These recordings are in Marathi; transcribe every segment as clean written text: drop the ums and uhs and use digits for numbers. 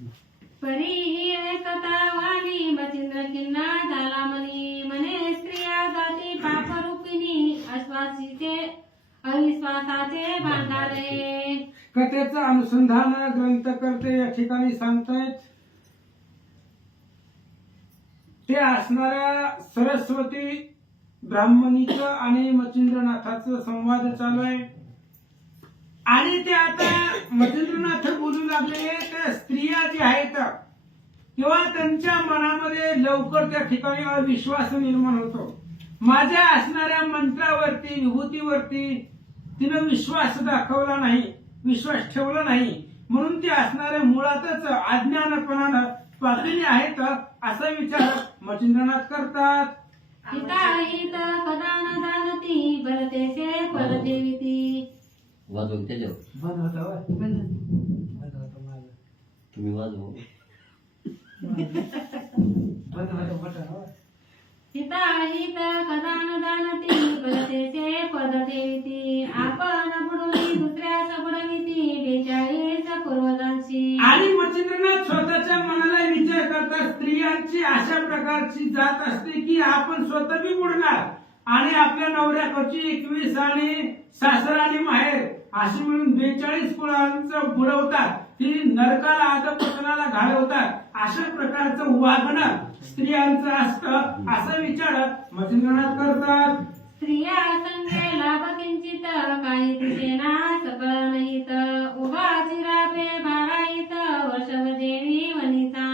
परी ही एकता वाणी मचिंद्र किन्ना झाला मनी म्हणे स्त्रिया जाती पापरूपिणी अविश्वासाचे भांडारे. कथेचं अनुसंधान ग्रंथकर्ते या ठिकाणी सांगतायत. ते असणाऱ्या सरस्वती ब्राह्मणीचं आणि मच्छिंद्रनाथाचं संवाद चालू आहे. आणि ते आता मच्छिंद्रनाथ बोलू लागले त्या स्त्रिया ज्या आहेत किंवा त्यांच्या मनामध्ये लवकर त्या ठिकाणी अविश्वास निर्माण होतो. माझ्या असणाऱ्या मंत्रावरती विभूतीवरती तिनं विश्वास दाखवला नाही, विश्वास ठेवला नाही, म्हणून ते असणाऱ्या मुळातच अज्ञानपणानं पापिणी आहेत असा विचार मच्छिंद्रनाथ करतात. हिताहित कदा न जाणती भरतेसे परदेविती. वाजवून त्याच्यावर बंद होता बंद होता माझं तुम्ही वाजवू. बंद होता. हिताहित कदा न जाणती भरतेसे परदेविती. आपण बुडवली दुसऱ्यास बुडविती 42 पूर्वजांशी. आणि मच्छिंद्रनाथ स्वतःच्या मनाला विचार करतात. स्त्रियांची अशा प्रकारची जात असते की आपण स्वतः बी बुडणार आणि आपल्या नवऱ्याकडची 21 आणि सासर आणि माहेर अशी मिळून 42 कुळांचं बुडवतात. ती नरकाला अधपतनाला घालवतात. अशा प्रकारचं वागणं स्त्रियांचं असतं असा विचार मच्छिंद्रनाथ करतात. स्त्रिया संगे लाभ किंचित काही दिसेना सकळ नाहीत. उभा चिरापे भाराईत वर्षभ देवी वनिता.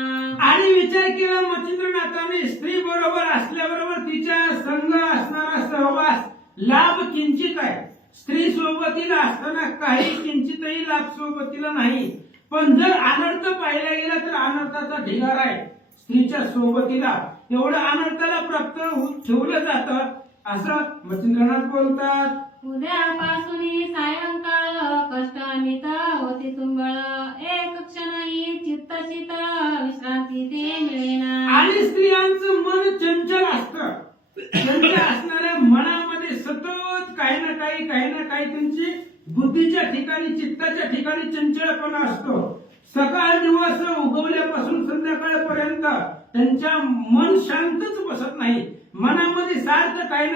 आणि विचार केला मच्छिंद्रनाथाने स्त्री बरोबर असल्याबरोबर तिच्या संग असणारा सहवास लाभ किंचित आहे. स्त्री सोबतीला असताना काही किंचितही लाभ सोबतीला नाही. पण जर अनर्थ पाहिला गेला तर अनर्थाचा ढिगारा आहे. स्त्रीच्या सोबतीला एवढं अनर्थाला प्राप्त ठेवलं जातं असं मच्छिंद्रनाथ बोलतात. उद्यापासून सायंकाळ कष्ट अमित होती तुंबळ. एक क्षणही चित्त विश्रांती ते मिळेना. आणि स्त्रियांचं मन चंचल असतं. त्यांच्या असणाऱ्या मनामध्ये सतत काही ना काही त्यांची बुद्धीच्या ठिकाणी चित्ताच्या ठिकाणी चंचलपणा असतो. सकाळ दिवस उगवल्यापासून संध्याकाळपर्यंत त्यांच्या मन शांतच बसत नाही. मनामध्ये सारखं काही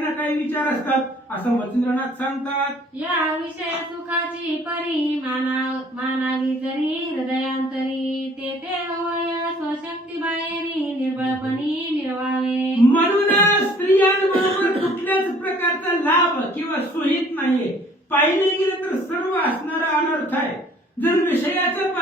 ना काही विचार असतात असं मच्छिंद्रनाथ सांगतात. या विषय सुखाची परी मानावी जरी हृदयांतरी. तेथे होय स्वशक्ती बाहेरी निर्बळपणी निर्वावे. म्हणून स्त्रियांबरोबर कुठल्याच प्रकारचा लाभ किंवा सोयीत नाहीये. पाहिले गेलं तर सर्व असणारा अनर्थ आहे. जर विषयाचं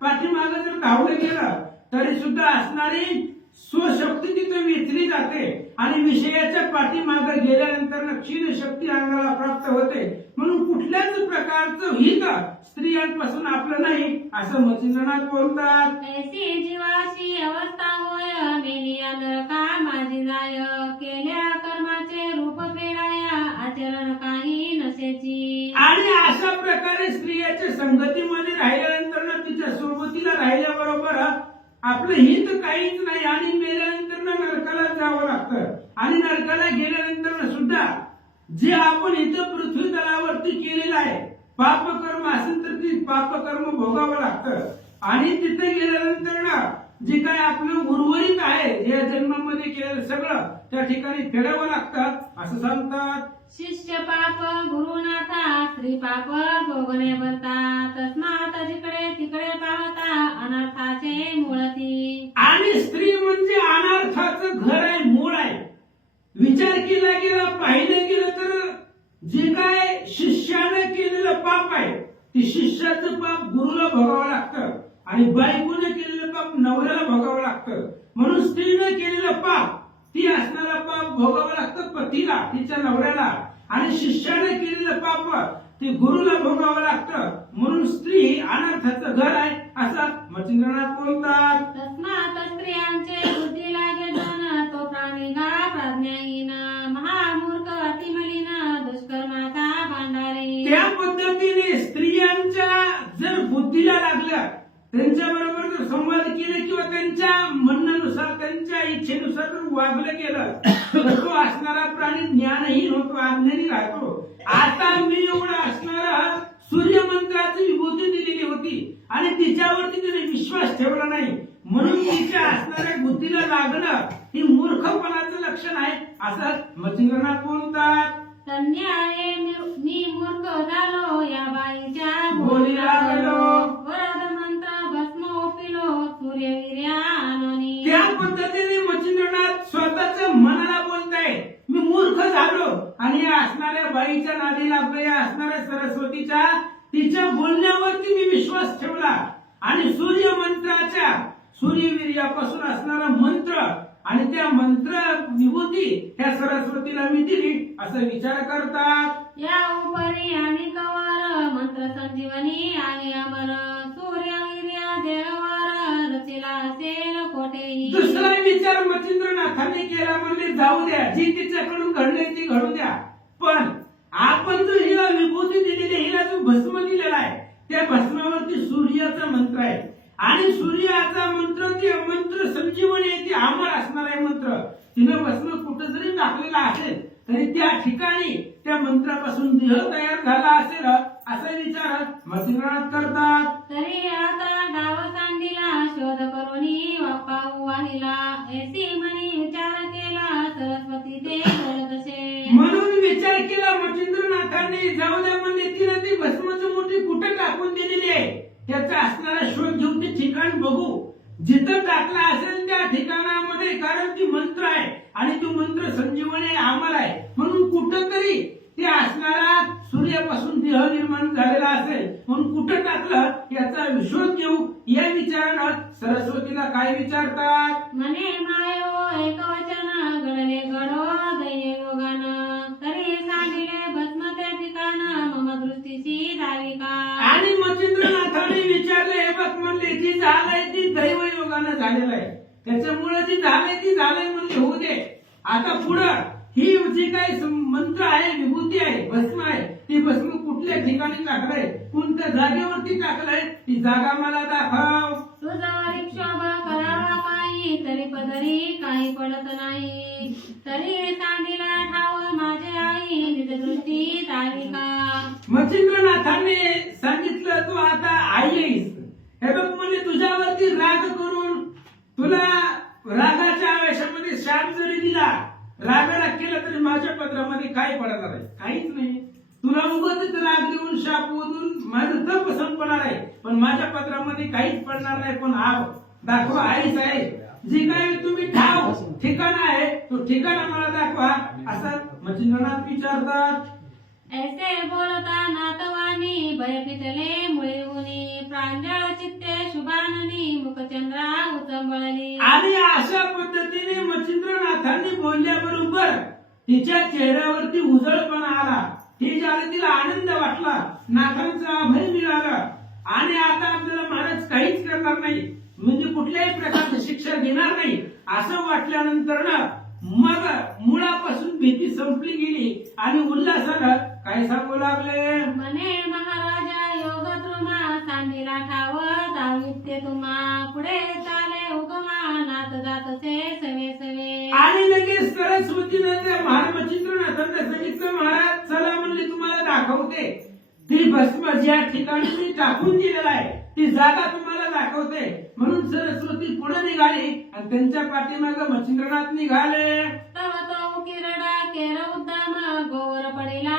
पाठीमागं जर धावलं गेलं तरी सुद्धा असणारी स्वशक्ती तिथे वेचली जाते आणि विषयाच्या पाठीमागे गेल्यानंतर क्षीण शक्ती अंगाला प्राप्त होते. म्हणून कुठल्याच प्रकारचं हित स्त्रियांपासून आपलं नाही असं मच्छिंद्रनाथ बोलतात. ऐसी जीवाशी अवस्था होय मेलिया नरका माझी जाय. केल्या कर्माचे रूप फेडाया आचरण काही नसेची. आणि अशा प्रकारे स्त्रियाच्या संगतीमध्ये राहिल्यानंतर तिच्या सोबतीला राहिल्याबरोबर आपलं हित काहीच नाही आणि मेल्यानंतर नरकाला जावं लागतं. आणि नरकाला गेल्यानंतर सुद्धा जे आपण इथं पृथ्वी तलावरती केलेलं आहे पापकर्म असेल तर ती पापकर्म भोगावं लागतं. आणि तिथे गेल्यानंतर जे काय आपलं उर्वरित आहे या जन्मामध्ये केलेलं सगळं त्या ठिकाणी फेडावं लागतं असं सांगतात. शिष्य पाप गुरुनाथा स्त्री पाप भोगणे बनता. तस्मात जिकडे तिकडे पाहता अनर्थाचे मूळती. आणि स्त्री म्हणजे अनर्थाचं घर आहे, मूळ आहे. विचार केला गेला पाहिलं गेलं तर जे काय शिष्यानं केलेलं पाप आहे ते शिष्याचं पाप गुरुला भोगावं लागतं आणि बायकोनं केलेलं पाप नवऱ्याला भोगावं लागतं. म्हणून स्त्रीनं केलेलं पाप ती असणारा पाप भोगावं लागतं पतीला, तिच्या नवऱ्याला. आणि शिष्याने केलेलं पाप ते गुरुला भोगावं लागतं. म्हणून स्त्री ही अनर्थाचं घर आहे असं मच्छिंद्रनाथ बोलतात. तस्मात स्त्रियांचे बुद्धी लागे दोन. तो प्राणी गा प्रज्ञाहीन महामूर्ख अतिमलिन दुष्कर्माचा भांडारी. त्या पद्धतीने स्त्रियांच्या जर बुद्धीला लागलं त्यांच्या बरोबर जर संवाद केले किंवा त्यांच्या म्हणण्यानुसार त्यांच्या इच्छेनुसार जर वागलं गेलं तर तो असणारा प्राणी ज्ञानहीन होतो, अज्ञानी राहतो. आता मी एवढा असणारा सूर्यमंत्राची विभूती दिलेली होती आणि तिच्यावरती तिने विश्वास ठेवला नाही, म्हणून तिच्या असणाऱ्या बुद्धीला लागणं ही मूर्खपणाचं लक्षण आहे असं मच्छिंद्रनाथ बोलतात. धन्याये मी मूर्ख झालो या बाईच्या बोली लागलो. वरद मंत्र भस्म ओपिलो सूर्यवीर्याननी. त्या पद्धतीने मच्छिंद्रनाथ स्वतःच्या मनाला बोलताय, मी मूर्ख झालो आणि या असणाऱ्या बाईच्या नादी लागलो, या असणाऱ्या सरस्वतीच्या तिच्या बोलण्यावरती मी विश्वास ठेवला आणि सूर्य मंत्राच्या सूर्यवीर्यापासून असणारा मंत्र आणि त्या मंत्र विभूती त्या सरस्वतीला मी दिली असं विचार करतात. या उपरी आणि कवर मंत्र संजीवनी आणि अमर सूर्यवीर्य देवार रचिला असेल कोठेही. दुसरा विचार मच्छिंद्रनाथांनी केला, म्हणले जाऊ द्या, जी तिच्याकडून घडले ती घडू द्या, पण आपण जो हिला विभूती दिलेली, हिला जो भस्म दिलेला आहे त्या भस्मावरती सूर्याचा मंत्र आहे आणि सूर्याचा मंत्र ते मंत्र संजीवनी आहे, ती अमर असणार आहे मंत्र. तिनं भस्म कुठं जरी टाकलेला असेल तरी त्या ठिकाणी त्या मंत्रापासून देह तयार झाला असेल असा विचार मच्छिंद्रनाथ करतात. तरी आता गाव सांडीला शोध करूनी पाहू वाहिला ऐसी मनी विचार केला सरस्वती ते बोलत असे. म्हणून विचार केला मच्छिंद्रनाथांनी, जाऊ द्या म्हणले, तिनं ती भस्माची मोठी कुठे टाकून दिलेली आहे, त्याचा असणारा शोध घेऊन ते ठिकाण बघू, जिथं टाकला असेल त्या ठिकाणामध्ये, कारण ती मंत्र आहे आणि तो मंत्र संजीवनी अमर आहे, म्हणून कुठंतरी ते असणारा सूर्यापासून देह निर्माण झालेला असेल, म्हणून कुठं टाकलं याचा शोध घेऊ या विचारानं सरस्वतीला काय विचारतात. म्हणे मायो एक वचन घडले घडो दैय योगानं तरी सांडिले भस्म त्या ठिकाण मम दृष्टीची झाली का. आणि मच्छिंद्रनाथाने विचारले, हे बघ म्हणले, जी झालंय ती दैव योगानं झालेलं आहे, त्याच्यामुळे जी झालंय ती झालंय म्हणले, होऊ दे. आता पुढं ही जी काही मंत्र आहे, विभूती आहे, भस्म आहे, ती भस्म कुठल्या ठिकाणी टाकलंय, कोणत्या जागेवरती टाकलंय, ती जागा मला दाखव. तुझा रिक्षोभ करावा काही तरी पदरी काही पडत नाही तरी सांडीला ठाव माझे आई निज दृष्टी झाली का. मच्छिंद्रनाथांनी सांगितलं, तू आता आई आहेस, हे बघ म्हणजे तुझ्यावरती राग करून तुला रागाच्या आवेशामध्ये शाप जरी दिला, रागाला केलं तरी माझ्या पदरामध्ये काय पडणार आहे, काहीच नाही. तुला उगाच राग देऊन शाप ओढून माझं तप संपणार आहे, पण माझ्या पदरामध्ये काहीच पडणार नाही. पण आव दाखवा आईच आहे, जी काही तुम्ही ठाव ठिकाण आहे तो ठिकाण मला दाखवा असं मच्छिंद्रनाथ विचारतात. ऐसे बोलता नातवानी भयपितले मुळे उनी प्रांजळ चित्ते शुभाननी मुखचंद्रा उचंबळली. आणि अशा पद्धतीने मच्छिंद्रनाथांनी बोलल्याबरोबर तिच्या चेहऱ्यावरती उजळपणा आला, ती झाली, तिला आनंद वाटला, नाथांचा अभय मिळाला आणि आता आपल्याला महाराज काहीच करणार नाही, म्हणजे कुठल्याही प्रकारची शिक्षा देणार नाही असं वाटल्यानंतर ना मग मुळापासून भीती संपली गेली आणि उल्हासानं काय सांगू लागले. म्हणे महाराजा योगद्रुमा सांडीला ठाव दावित्य तुम्हा पुढे चाले उगमा नात जातसे सवे सवे. आणि लगेच सरस्वतीनं त्या मच्छिंद्रनाथांना सांगितलं, महाराज चला म्हणले, तुम्हाला दाखवते ती भस्म ज्या ठिकाणी मी टाकून दिलेला आहे ती जागा तुम्हाला दाखवते. म्हणून सरस्वती पुढे निघाली आणि त्यांच्या पाठीमागे मच्छिंद्रनाथ निघाले. तव तो किरडा केर उद्दाम गोवर पडिला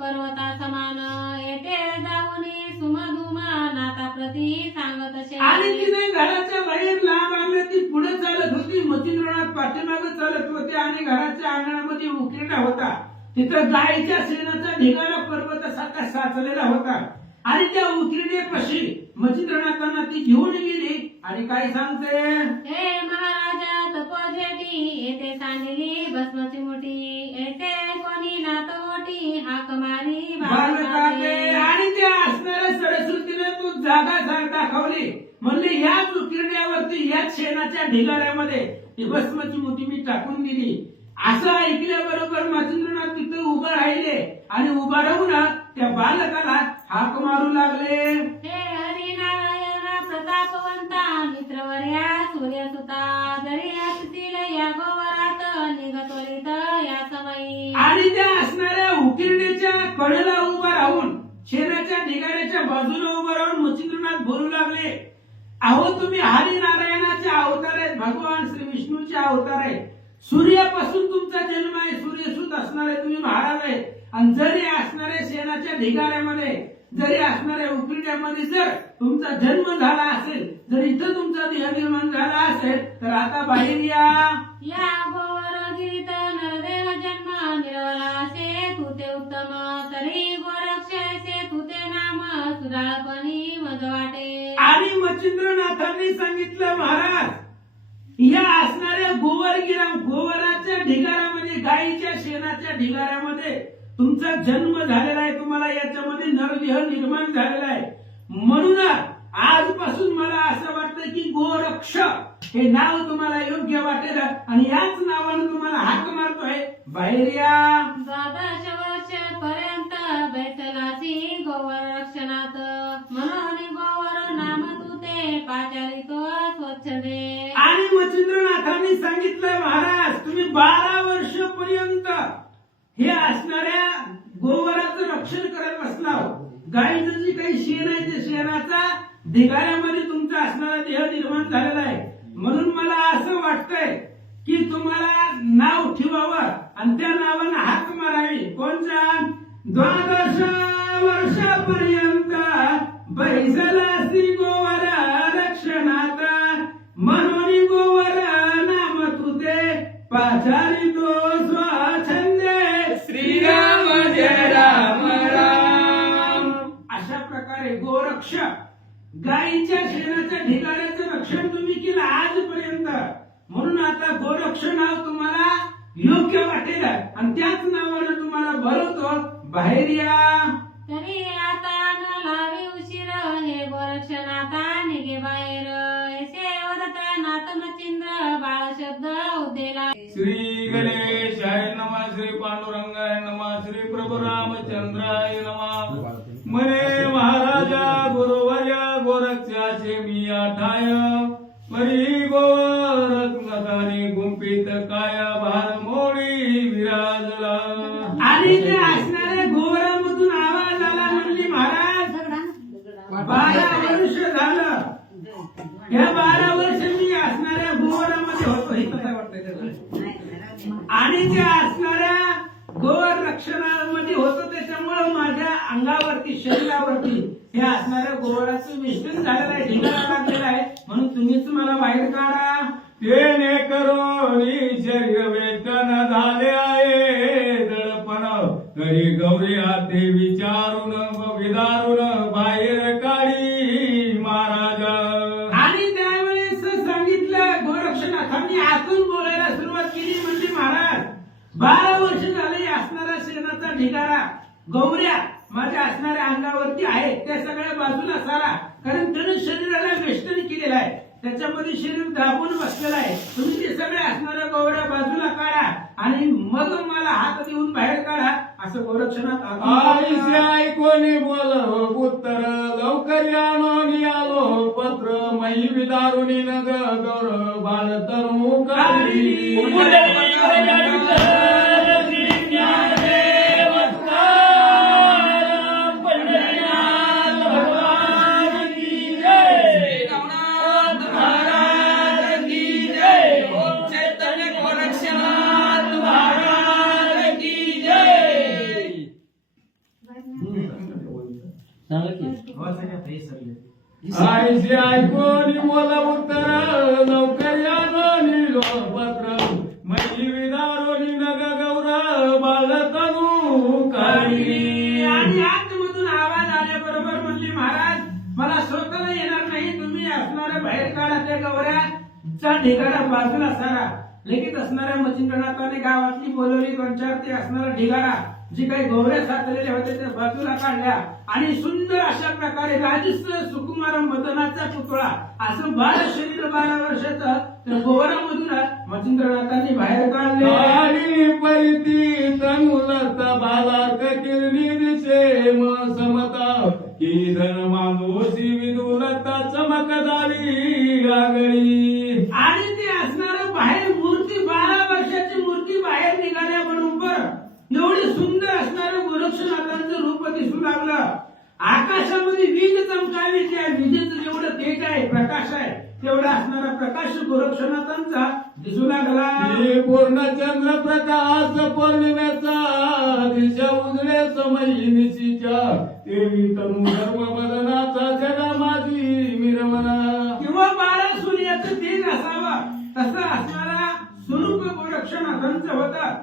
पर्वता समान येथे जाऊनी सुमधुमा नाता प्रती सांगत असे. आणि तिने घराच्या बाहेर लांब आणले, ती पुढे चालत होती, मच्छिंद्रनाथ पाठीमागे चालत होते आणि घराच्या अंगणामध्ये उकिरडा होता, तिथं गायच्या शेणाचा ढिगारा पर्वतासारखा साचलेला होता आणि त्या उकिरड्यापाशी मच्छिंद्रनाथांना ती घेऊन गेली आणि काय सांगते. हे महाराजा तपोजेटी येथे सांडली भस्माची मोठी येथे कोणी नातवटी हाक मारी बालकाचे. आणि त्या असणाऱ्या सरस्वतीने तू जागा दाखवली, म्हणले या उकिरड्यावरती या शेणाच्या ढिगाऱ्यामध्ये ती भस्माची मोठी मी टाकून दिली. असं ऐकल्याबरोबर मच्छिंद्रनाथ तिथे उभं राहिले आणि उभा राहून त्या बालकाला हाक मारू लागले. हे हरिनारायण प्रतापवंता मित्रवर्या सूर्यसुता जरी असतील या गोवरात निघतोलीत या समयी. आणि त्या असणाऱ्या उकिरड्याच्या कडेला उभा राहून शेणाच्या ढिगाऱ्याच्या बाजूला उभं राहून मच्छिंद्रनाथ बोलू लागले, अहो तुम्ही हरिनारायणाचे अवतार आहेत, भगवान श्री विष्णूचे अवतार आहे, सूर्यापासून तुमचा जन्म आहे, सूर्यसूत असणारे तुम्ही महाराज आहे. आणि जरी असणाऱ्या शेणाच्या ढिगाऱ्यामध्ये, जरी असणाऱ्या उकिरड्यामध्ये जर तुमचा जन्म झाला असेल, जर इथं तुमचा देह निर्माण झाला असेल, तर आता बाहेर या गोवरगिरीत नरदेव जन्म निर्वलासे तुते उत्तम, तरी गोरक्षसे तुते नाम सुधाळपणी मज वाटे. आणि मच्छिंद्रनाथांनी सांगितलं, महाराज या असणाऱ्या गोवराच्या ढिगाऱ्यामध्ये, गायीच्या शेणाच्या ढिगाऱ्यामध्ये तुमचा जन्म झालेला आहे, तुम्हाला याच्यामध्ये नरदेह निर्माण झालेला आहे. म्हणून आजपासून मला असं वाटतं की गोरक्ष हे नाव तुम्हाला योग्य वाटेल आणि याच नावानं तुम्हाला हाक मारतोय, बाहेर या. 12 वर्ष पर्यंत बैसलासी गोवर रक्षणात, म्हणून गोवर नाम तुते पाचारितो स्वच्छ दे. आणि मच्छिंद्रनाथांनी सांगितलं, महाराज तुम्ही 12 वर्ष पर्यंत हे असणाऱ्या गोवराचं रक्षण करत बसला. गायीचं जे काही शेण आहे ते शेणाचा ढिगाऱ्यामध्ये तुमचा असणारा देह निर्माण झालेला आहे. म्हणून मला असं वाटतंय की तुम्हाला नाव ठेवावं आणि त्या नावानं हाक मारावी. कोणच्या? 12 वर्षापर्यंत बैसलासी गोवर रक्षणात, म्हणून गोवर नाम तुते पाचारितो स्वच्छंदे. श्रीराम जय राम राम. अशा प्रकारे गोरक्ष गायीच्या शेणाच्या ढिगाऱ्याचं रक्षण तुम्ही केलं आजपर्यंत. म्हणून आता गोरक्ष नाव तुम्हाला योग्य वाटेल आणि त्याच नावानं तुम्हाला भरवतो, बाहेर या. तरी आता न लावी उशीर, हे गोरक्षनाथा निघे बाहेर. ऐसे वदता नाथ मच्छिंद्र बाळ शब्द उद्देला. श्री गणेशाय नमः, श्री पांडुरंगाय नमः, श्री प्रभू रामचंद्राय नमः. मने महाराजा गुरुवर्या गोरक्षाचे मी आठाय, मरी गोरखनाथाने गुंफित काय भार मोळी विराजला. आणि ते असणाऱ्या गोवरामधून आवाज आला, म्हणली महाराज 12 वर्ष झालं, या 12 वर्ष मी असणाऱ्या गोवरामध्ये होतो, हे कसं वाटतंय आणि ते असणाऱ्या गोवर रक्षणामध्ये होतो, त्याच्यामुळे माझ्या अंगावरती, शरीरावरती हे असणाऱ्या गोवराचं मिश्रण झालेलं आहे, ढिगारा लागलेला आहे. म्हणून तुम्हीच मला बाहेर काढा. तेने करोनी शरीर वेतन झाले आहे दळपण, तरी गौरी हाते विचारून विदारून बाहेर काढी महाराजा. आणि त्यावेळेस सांगितलं, गोरक्षनाथांनी आतून बोलायला सुरुवात केली, म्हणजे महाराज 12 वर्ष झाले असणारा शेणाचा ढिगारा, गौऱ्या माझ्या असणाऱ्या अंगावरती आहे, त्या सगळ्या बाजूला सारा, कारण त्यानं शरीराला वेष्टन केलेलं आहे, त्याच्यामध्ये शरीर दाबून बसलेलं आहे. तुम्ही ते सगळे असणाऱ्या गौऱ्या बाजूला काढा आणि मग मला हात देऊन बाहेर काढा, असं गोरक्षनाथ ऐकोनी बोल उत्तर लवकर आणून आलो पत्र, मही विदारुणी नग गौर बाळ तरू काढली. आईशी ऐकून बोला उत्तर लवकर आणून पत्र, मही विदारुणी नग गौर बाळ तरू काढली. आणि आतमधून आवाज आल्याबरोबर म्हणली, महाराज मला स्वतःला येणार नाही, तुम्ही असणाऱ्या बाहेर काढा त्या गौऱ्याचा ढिगारा बाजूला सारा. लगेच असणाऱ्या मच्छिंद्रनाथाने गावातली बोलवली, 2-4 ते असणारा ढिगारा जे काही गौऱ्या साचलेल्या होत्या त्या बाजूला काढल्या आणि सुंदर अशा प्रकारे राजस्व सुकुमार मदनाचा पुतळा असं बाळ शरीर 12 वर्षाचं त्या गोवरामधून मच्छिंद्रनाथांनी बाहेर काढले. आणि परिती तनुलत बालार्क किरणी दिसे म समता, की धन मानोसी विदुलता चमकदारी आगळी. आणि ते असणारं बाहेर मूर्ती 12 वर्षाची मूर्ती बाहेर निघाल्याबरोबर एवढी सुंदर असणारं गोरक्षनाथांचं रूप दिसू लागलं. आकाशात करावी त्या विजेचं जेवढं तेज आहे प्रकाश आहे तेवढा असणारा प्रकाश गोरक्षनाथांचा दिसू लागला. हे पूर्णचंद्र प्रकाश पौर्णिमेचा दिशा उजळे समयी निशीच्या तेवी तनु धर्म बदनाचा जगा माझी मिरवना. किंवा 12 सूर्याचं तेज असावा तसा असणारा स्वरूप गोरक्षनाथांचं होता.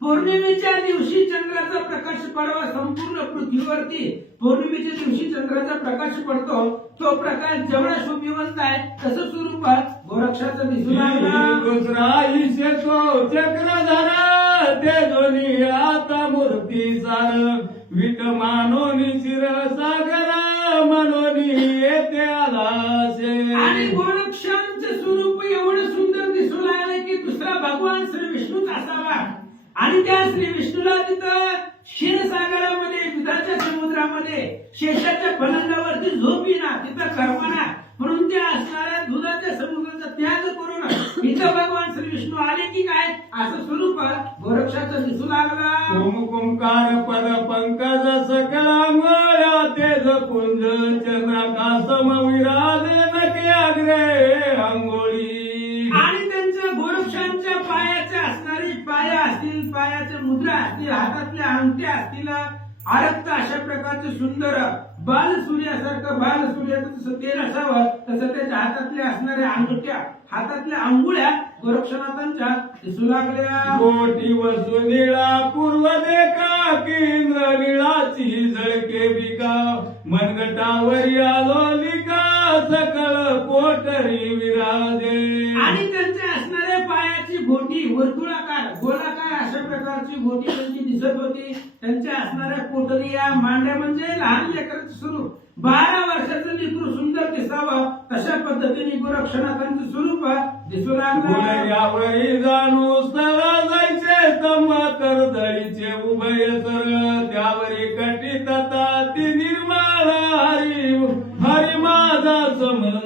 पौर्णिमेच्या दिवशी चंद्राचा प्रकाश पडावा संपूर्ण पृथ्वीवरती. पौर्णिमेच्या दिवशी चंद्राचा प्रकाश पडतो तो प्रकाश जेवढा शोभिवंत आहे तसं स्वरूप गोरक्षाचं दिसू लागला. दुसरा ईशेतो चक्रधर ते दोन्ही आता मूर्ती सार विट मानोनी शिर सागर मनोनी येते आलासे. आणि गोरक्षांचं स्वरूप एवढं सुंदर दिसू लागले की दुसरा भगवान श्री विष्णूच असावा. आणि त्या श्री विष्णूला तिथं क्षीरसागरामध्ये दुधाच्या समुद्रामध्ये शेषाच्या पलंगावरती झोप येणार तिथं करमना म्हणून त्या असणाऱ्या दुधाच्या समुद्राचा त्याग करून इथं भगवान श्री विष्णू आले की काय असं स्वरूप गोरक्षाचं दिसू लागला. ओंकार पद पंकज सकल अंगोळ्या तेज पुंज चंद्राकासम विराजे नके अग्रे अंगोळी. आणि त्यांच्या गोरक्षांच्या पायाच्या असणारी पाया असतील पायाच्या मुद्रा असतील हातातल्या अंगठ्या असतील आरक्त अशा प्रकारचे सुंदर बाल सूर्यासारखं बाल सूर्याचं जसं तेल असावं तसं त्याच्या हातातल्या असणाऱ्या अंगठ्या हातातल्या अंगुळ्या गोरक्षनाथांच्या दिसू लागल्या. कोटी वसुनिळा पूर्व देखा केंद्र निळाची झळके बिका मनगटावरी आलो लिका सकळ पोटरी विराजे. आणि त्यांच्या असणाऱ्या पायाची घोटी वर्तुळाकार गोलाकार अशा प्रकारची घोटी त्यांची दिसत होती. त्यांच्या असणाऱ्या पोटरी या मांड्या म्हणजे लहान लेकराचं स्वरूप 12 वर्षाचं लेकरू सुंदर दिसावं तशा पद्धतीने गोरक्षनाथांचं स्वरूप दिसू लागलं. यावरी जाणू स्थळ जायचे स्तंभ करदळीचे उभय सरळ त्यावरी कटीत ती निर्माळ हरी हरी माझा समन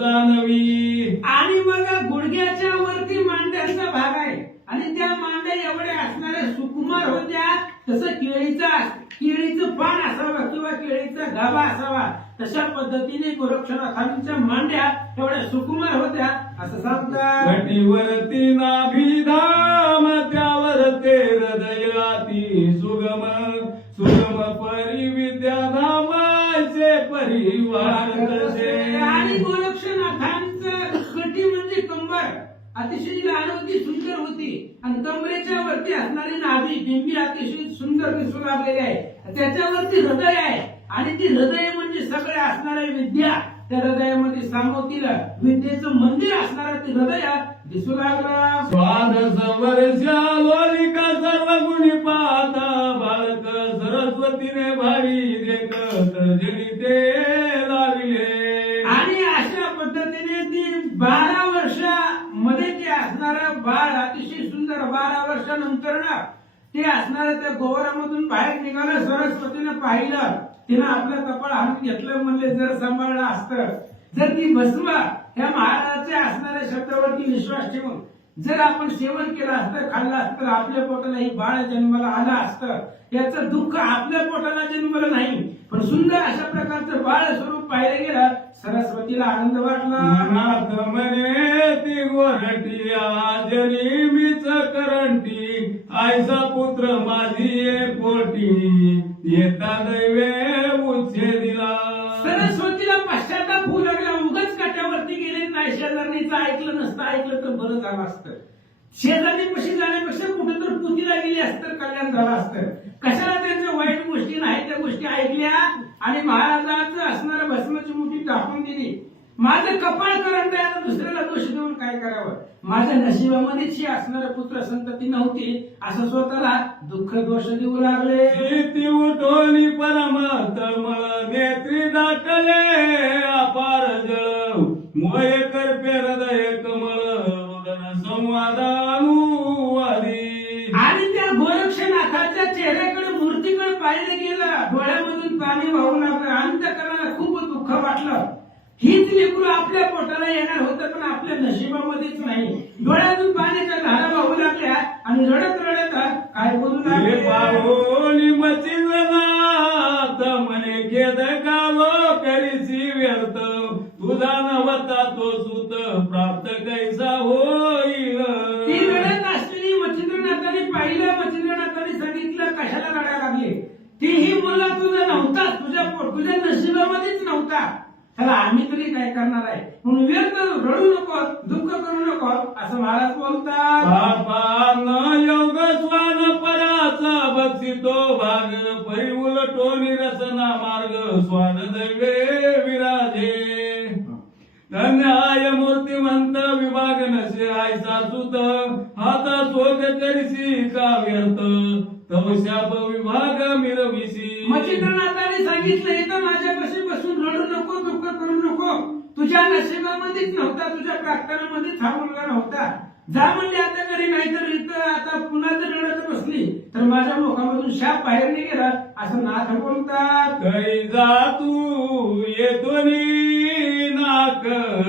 जाणवी. आणि मग गुडघ्याच्या वरती मांड्यांचा भाग आहे आणि त्या मांड्या एवढ्या असणाऱ्या सुकुमार होत्या तसं केळीचं पान असावं किंवा केळीचा गाभा असावा तशा पद्धतीने गोरक्षनाथांच्या मांड्या एवढ्या सुकुमार होत्या असं सांगतात. घटीवरती नाभिधाम त्यावर ते हृदयाती सुगम सुगम परी विद्याधामाचे परिवार तसे. आणि गोरक्षनाथांचं कटी म्हणजे कंबर अतिशय लहान होती सुंदर होती आणि कमरेच्या वरती असणारी नाभी बिंबी अतिशय सुंदर दिसू लागलेली आहे. त्याच्यावरती हृदय आहे आणि ती हृदय म्हणजे सगळ्या असणाऱ्या विद्या त्या हृदयामध्ये सामोतील विद्येचं मंदिर असणारा ती हृदय दिसू लागला. स्वाद संवर्षा लोलिका सर्व गुणी पाहता बालक सरस्वतीने भारी देख तर्जनी ते लागले. आणि अशा पद्धतीने ती 12 वर्षामध्ये ते असणारं बाळ अतिशय सुंदर 12 वर्षानंतर ते असणारं त्या गोवरामधून बाहेर निघालं. सरस्वतीनं पाहिलं तिनं आपलं कपाळ हाणून घेतलं म्हणले जर सांभाळलं असतं जर ती भस्म ह्या महाराजाच्या असणाऱ्या शब्दावरती विश्वास ठेवून जर आपण सेवन केलं असतं खाल्लं असतं तर आपल्या पोटाला ही बाळ जन्माला आलं असतं. याचं दुःख आपल्या पोटाला जन्मलं नाही पण सुंदर अशा प्रकारचं बाळ स्वरूप पाहिलं गेलं. सरस्वतीला आनंद वाटला. मनात म्हणे ती गोरटी आजनी मीच करंटी आयसा पुत्र माझी ये पोटी येता दैवे उच्छे दिला. सरस्वतीला पश्चाताप होऊ लागला. उगाच काट्यावरती गेले नाही शेजारणीचं ऐकलं नसतं ऐकलं तर बरं झालं असतं. शेजारी पशी जाण्यापेक्षा कुठे तर पुतीला गेली असतं तर कल्याण झालं असतं. कशाला त्यांच्या वाईट गोष्टी नाही त्या गोष्टी ऐकल्या आणि महाराजांचं असणारं भस्माची मुठी टाकून दिली. माझं कपाळ करंट आहे दुसऱ्याला दोष देऊन काय करावं. माझ्या नशिबामध्येच ही असणारं पुत्र संतती नव्हती असं स्वतःला दुःख दोष देऊ लागले. ती उठोली परम तळमळ नेत्री दाटले अपार जळ मोय करपे हृदय कमळ रुदन संवादानुवादी. आणि त्या गोरक्षनाथाच्या चेहऱ्याकडे मूर्तीकडे पाहिलं गेलं डोळ्यामधून पाणी वाहू लागलं. अंतकरणाला खूप दुःख वाटलं. हीच लेकरू आपल्या पोटाला येणार होतं पण आपल्या नशिबामध्येच नाही. डोळ्यातून पाण्याच्या धारा वाहू लागल्या आणि रडत रडत काय बोलू लागले. पाहोली मचिंद्रनाथ म्हणे खेद गाव करीसी व्यर्थ तुझा नवता तो सुत प्राप्त कैसा होईल. ती रडत असलेली मच्छिंद्रनाथाने पाहिलं. मच्छिंद्रनाथाने सांगितलं कशाला रडायला लागले. तीही मुलं तुझा नव्हता, तुझ्या नशिबामध्येच नव्हता. त्याला आम्ही तरी काय करणार आहे म्हणून व्यर्थ रडू नको, दुःख करू नको असं महाराज बोलतात. पापान योग स्वान पराचा बक्षितो भाग परी उलटो निरसना मार्ग स्वान दैवे विराजे. धन्याय मूर्तिमंत विभाग नसे आयसा सुत हाता शोक करीसी का व्यर्थ तव शाप विभाग मिरविसी. मच्छिंद्रनाथाने सांगितलं इथं माझ्यापाशी बसून रडू नको, दुःख करू नको. तुझ्या नशिबामध्येच नव्हता, तुझ्या प्रार्थनामध्येच हा मुलगा नव्हता. जा म्हणले आता घरी, नाहीतर इथं आता पुन्हा जर रडत बसली तर माझ्या मुखामधून शाप बाहेर नाही गेला असं नाथ बोलतात. कै जा तू येतोनी नाक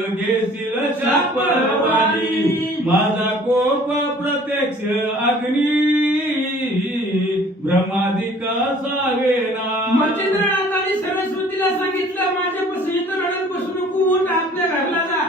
घेशील शापवादी माझा कोप प्रत्यक्ष अग्नी ब्रह्मादिका सावेना. मच्छिंद्रनाथाने सरस्वतीला सांगितलं माझ्यापाशी इथं रडत बसू नको, उठ आपल्या घरला जा.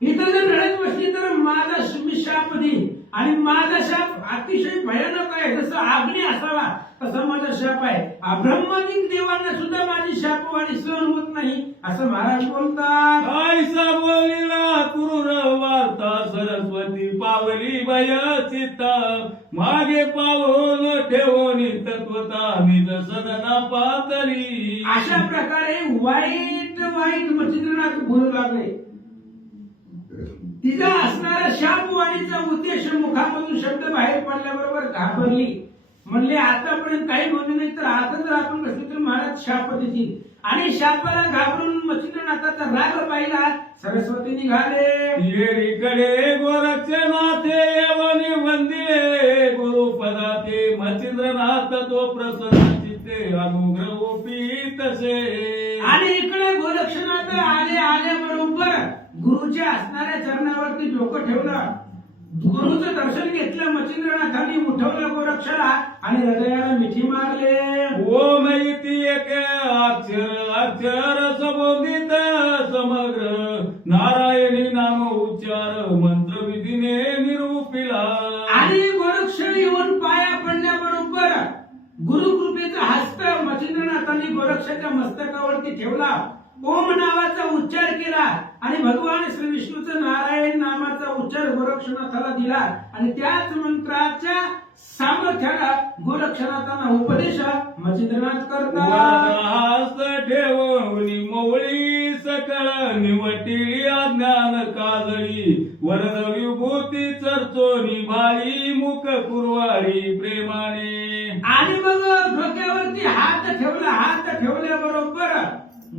इथं जर रडत बसली तर माझा मी शाप देईन आणि माझा शाप अतिशय भयानक आहे. जसं अग्नी असावा तसा माझा शाप आहे. ब्रह्मादिक देवांना सुद्धा माझी शापवाणी सहन होत नाही असं महाराज बोलतात. कैसा बोलिला क्रूर वार्ता सरस्वती पावली भय चित्त मागे पावून ठेवणी तत्वता निज सदना पातळी. अशा प्रकारे वाईट वाईट मच्छिंद्रनाथ बोलू लागले. तिचा असणारा शापवाणीचा उद्देश मुखामधून शब्द बाहेर पडल्याबरोबर घाबरली. म्हणले आतापर्यंत काही बोलले नाही तर आता जर आपण बसले तर महाराज शाप देतील. आणि शापाला घाबरून मच्छिंद्रनाथाचा राग पाहिला. सरस्वती निघाले. येरीकडे गोरक्षनाथे येवनी वंदिले गुरुपदाते मच्छिंद्रनाथ तो प्रसन्न चित्ते अनुग्रह ओपी तसे. आणि इकडे गोरक्षनाथ आल्याबरोबर गुरुच्या असणाऱ्या चरणावरती डोकं ठेवलं. गुरुचं दर्शन घेतलं. मच्छिंद्रनाथांनी उठवलं गोरक्षाला आणि हृदयाला मिठी मारले. ओम इति एक अक्षर अक्षर सबोधित समग्र नारायणी नाम उच्चार मंत्र विधीने निरूपिला. आणि गोरक्ष येऊन पाया पडल्याबरोबर गुरुकृपेचा हस्त मच्छिंद्रनाथांनी गोरक्षाच्या मस्तकावरती ठेवला. ओम नावाचा उच्चार केला आणि भगवान श्री विष्णूचा नारायण नामाचा उच्चार गोरक्षनाथाला दिला. आणि त्याच मंत्राच्या सामर्थ्याला गोरक्षनाथांना उपदेश मच्छिंद्रनाथ करतात. हस्त ठेवणी मोवळी सकळ निवटिली अज्ञान काजळी वरद विभूती चर्चोनी बाळी मुख कुरवाळी प्रेमाने. आणि मग डोक्यावरती हात ठेवला. हात ठेवल्याबरोबर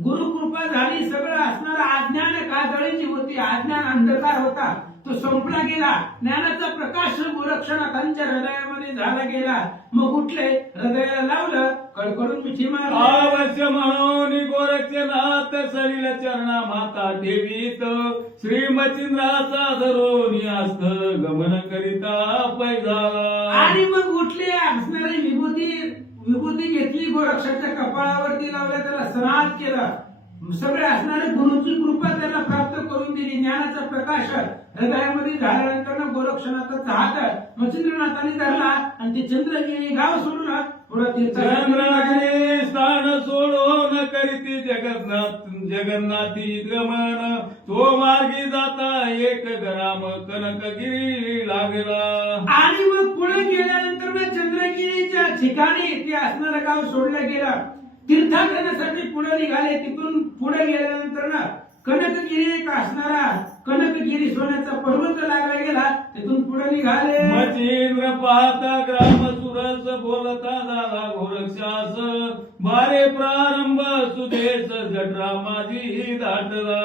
गुरुकृपा झाली. सगळं असणारा अज्ञान काजळीची होती, अज्ञान अंधकार होता तो संपला गेला. ज्ञानाचा प्रकाश गोरक्षनाथांच्या हृदयामध्ये झाला गेला. मग उठले, हृदयाला लावलं, कडकडून मिठी मारली. अवश्य म्हणून गोरक्षनाथ सलील चरणा माता ठेवीत श्री मच्छिंद्राचा धरोनी हस्त गमन करिता पैजाला. आणि मग उठले, असणारी विभूती घेतली, गोरक्षाच्या कपाळावरती लावल्या, त्याला स्नान केलं. सगळे असणारे गुरुची कृपा त्याला प्राप्त करून दिली. ज्ञानाचा प्रकाश हृदयामध्ये झाल्यानंतर गोरक्षनाथाचा हात मच्छिंद्रनाथाने धरला आणि ते चंद्रगिरी गाव सोडून पुढे चंद्रगिरी स्थान सोडून करीती जगन्नाथी गमन तो मार्गी जाता एक ग्राम कनकगिरी लागला. आणि मग पुढे गेल्यानंतर चंद्रगिरीच्या ठिकाणी ते असणारं गाव सोडलं गेलं. तीर्थाटनासाठी पुढे निघाले. तिथून पुढे गेल्यानंतर कनकगिरी एक असणारा कनकगिरी सोन्याचा पर्वत लागला गेला. तिथून पुढे निघाले. मच्छिंद्र पाहता ग्राम सुरस बोलता झाला गोरक्षास बारे प्रारंभ सुदेश जठरा माझी दाटला.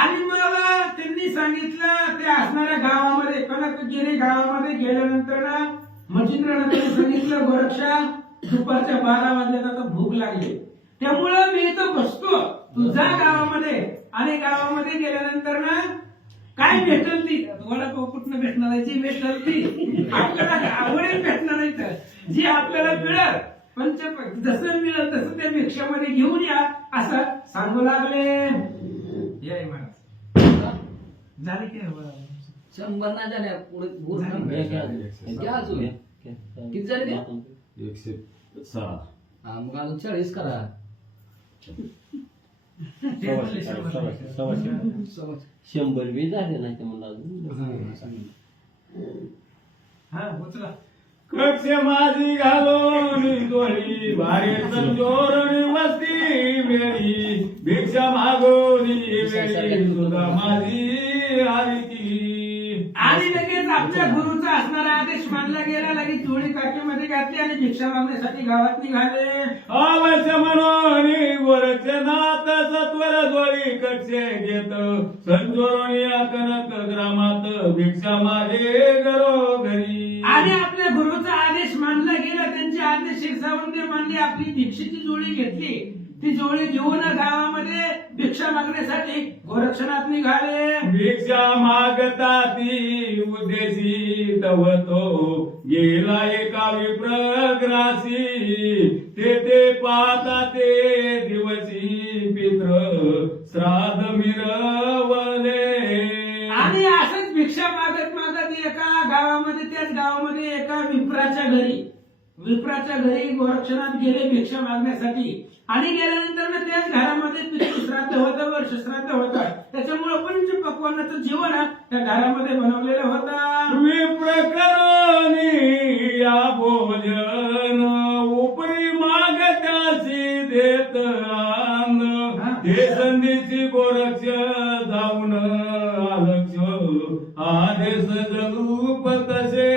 आणि मला त्यांनी सांगितलं ते असणाऱ्या गावामध्ये कनकगिरी गावामध्ये गेल्यानंतर मच्छिंद्रनाथांनी सांगितलं गोरक्षा दुपारच्या 12 वाजल्यात आता भूक लागली, त्यामुळं मी इथं बसतो, तू जा गावामध्ये. आणि गावामध्ये गेल्यानंतर काय भेटल ती तुम्हाला कुठनं भेटणार आहे, जी भेटल ती आपल्याला आवडेल भेटणार आहे, जी आपल्याला मिळेल जसं मिळेल तसं त्या भिक्षामध्ये घेऊन या असं सांगू लागले जय महाराज झाले की नाही बरं? 100 नाही झाल्या पुढे बोल ना. घ्या, घ्या. घ्या अजून. घ्या, घ्या. किती झाले ते? 106. हा, मग अजून 40 करा. ते म्हणले शंभर. समज. 100 बी झाले नाही तर मला अजून हा उचला. कक्ष माझी घालून डोळी भारी संजोरणी वस्ती वेळी भिक्षा मागोनी वेळी सुद्धा माझी आली ती. आणि लगेच आपल्या गुरुचा असणारा आदेश मानला गेला. लगेच जोडी काठीमध्ये घातली आणि भिक्षा मागण्यासाठी गावात निघाले. अवश्य म्हणून गोरक्षनाथ सत्वर डोळी कक्षे घेत संजोरणी कनक ग्रामात भिक्षा मागे घरोघरी. आणि आपल्या गुरुचा आदेश मानला गेला. त्यांचे आदेश शिरसावून ते मानले. आपली भिक्षेची जोडी घेतली. ती जोडी घेऊन गावामध्ये भिक्षा मागण्यासाठी गोरक्षनाथ निघाले. भिक्षा मागता ती उद्देशी तवतो गेला एका विप्रग्रासी. ते पाहता ते दिवशी पित्र श्राद्ध मिरवले. आणि असंच भिक्षा मागत मागत एका गावामध्ये त्याच गावामध्ये एका विप्राच्या घरी गोरक्षनाथ गेले भिक्षा मागण्यासाठी. आणि गेल्यानंतर ना त्याच घरामध्ये पितृश्राद्ध होतं, वर्षश्राद्ध होतं. त्याच्यामुळे पंचपक्वान्नाचं जेवण त्या घरामध्ये बनवलेलं होतं. विप्रकरणी या भोजन उपरी मागत्यासी देत आन. ते संधीची गोरक्ष जाऊन आलक्ष आदेश जरूप तसे.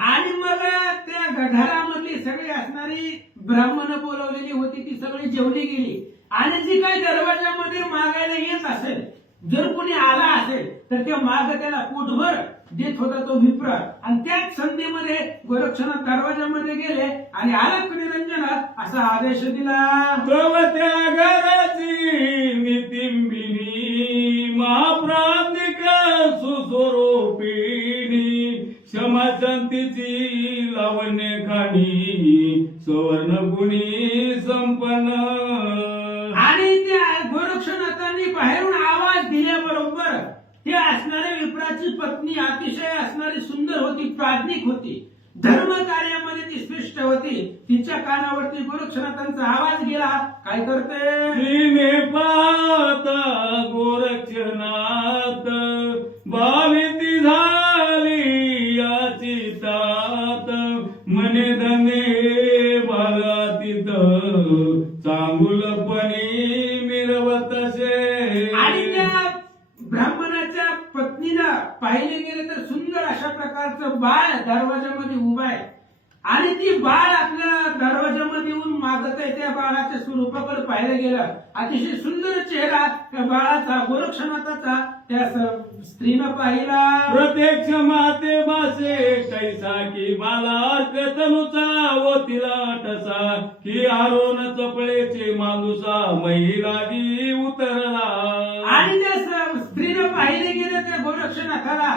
आणि मग त्या घरामधली सगळी असणारी ब्राह्मण बोलवलेली होती ती सगळी जेवली गेली. आणि जी काही दरवाजामध्ये मागायला येत असेल, जर कोणी आला असेल तर त्या माग त्याला पोटभर देत होता तो विप्र. आणि त्याच संधीमध्ये गोरक्षनाथ दरवाजामध्ये गेले आणि आलक निरंजना असा आदेश दिला. तव त्या घराची नितिंबिनी महाप्रांतिक सुस्वरूपिणी क्षमा शांतीची लावण्य खाणी सुवर्ण गुणी संपन्न. आणि त्या गोरक्षनाथांनी बाहेरून आवाज दिल्याबरोबर ते असणाऱ्या विप्राची पत्नी अतिशय असणारी सुंदर होती, प्राज्ञिक होती, धर्म कार्यामध्ये ती श्रेष्ठ होती. तिच्या कानावरती गोरक्षनाथांचा आवाज गेला. काय करते? तिने पाहता गोरक्षनाथ भाविती झाली याची तात. मने धने बागातीत चांगुलपणी मिरवतसे. आणि त्या ब्राह्मणाच्या पत्नीला पाहिले गेले तर सुंदर अशा प्रकारचं बाळ दरवाजामध्ये उभं आहे. आणि ती बाळ आपल्या दरवाजामध्ये येऊन मागत आहे. त्या बाळाच्या स्वरूपाकडे पाहिलं गेलं अतिशय सुंदर चेहरा त्या बाळाचा गोरक्षनाथाचा त्या स्त्रीनं पाहिला. प्रत्यक्ष माते भासे कैसा की बाला तनुचा व तिला टसा की आरोन चपळेचे मानुसा महिलागी उतरला. आणि त्या स्त्रीनं पाहिले गेलं त्या गोरक्षनाथाला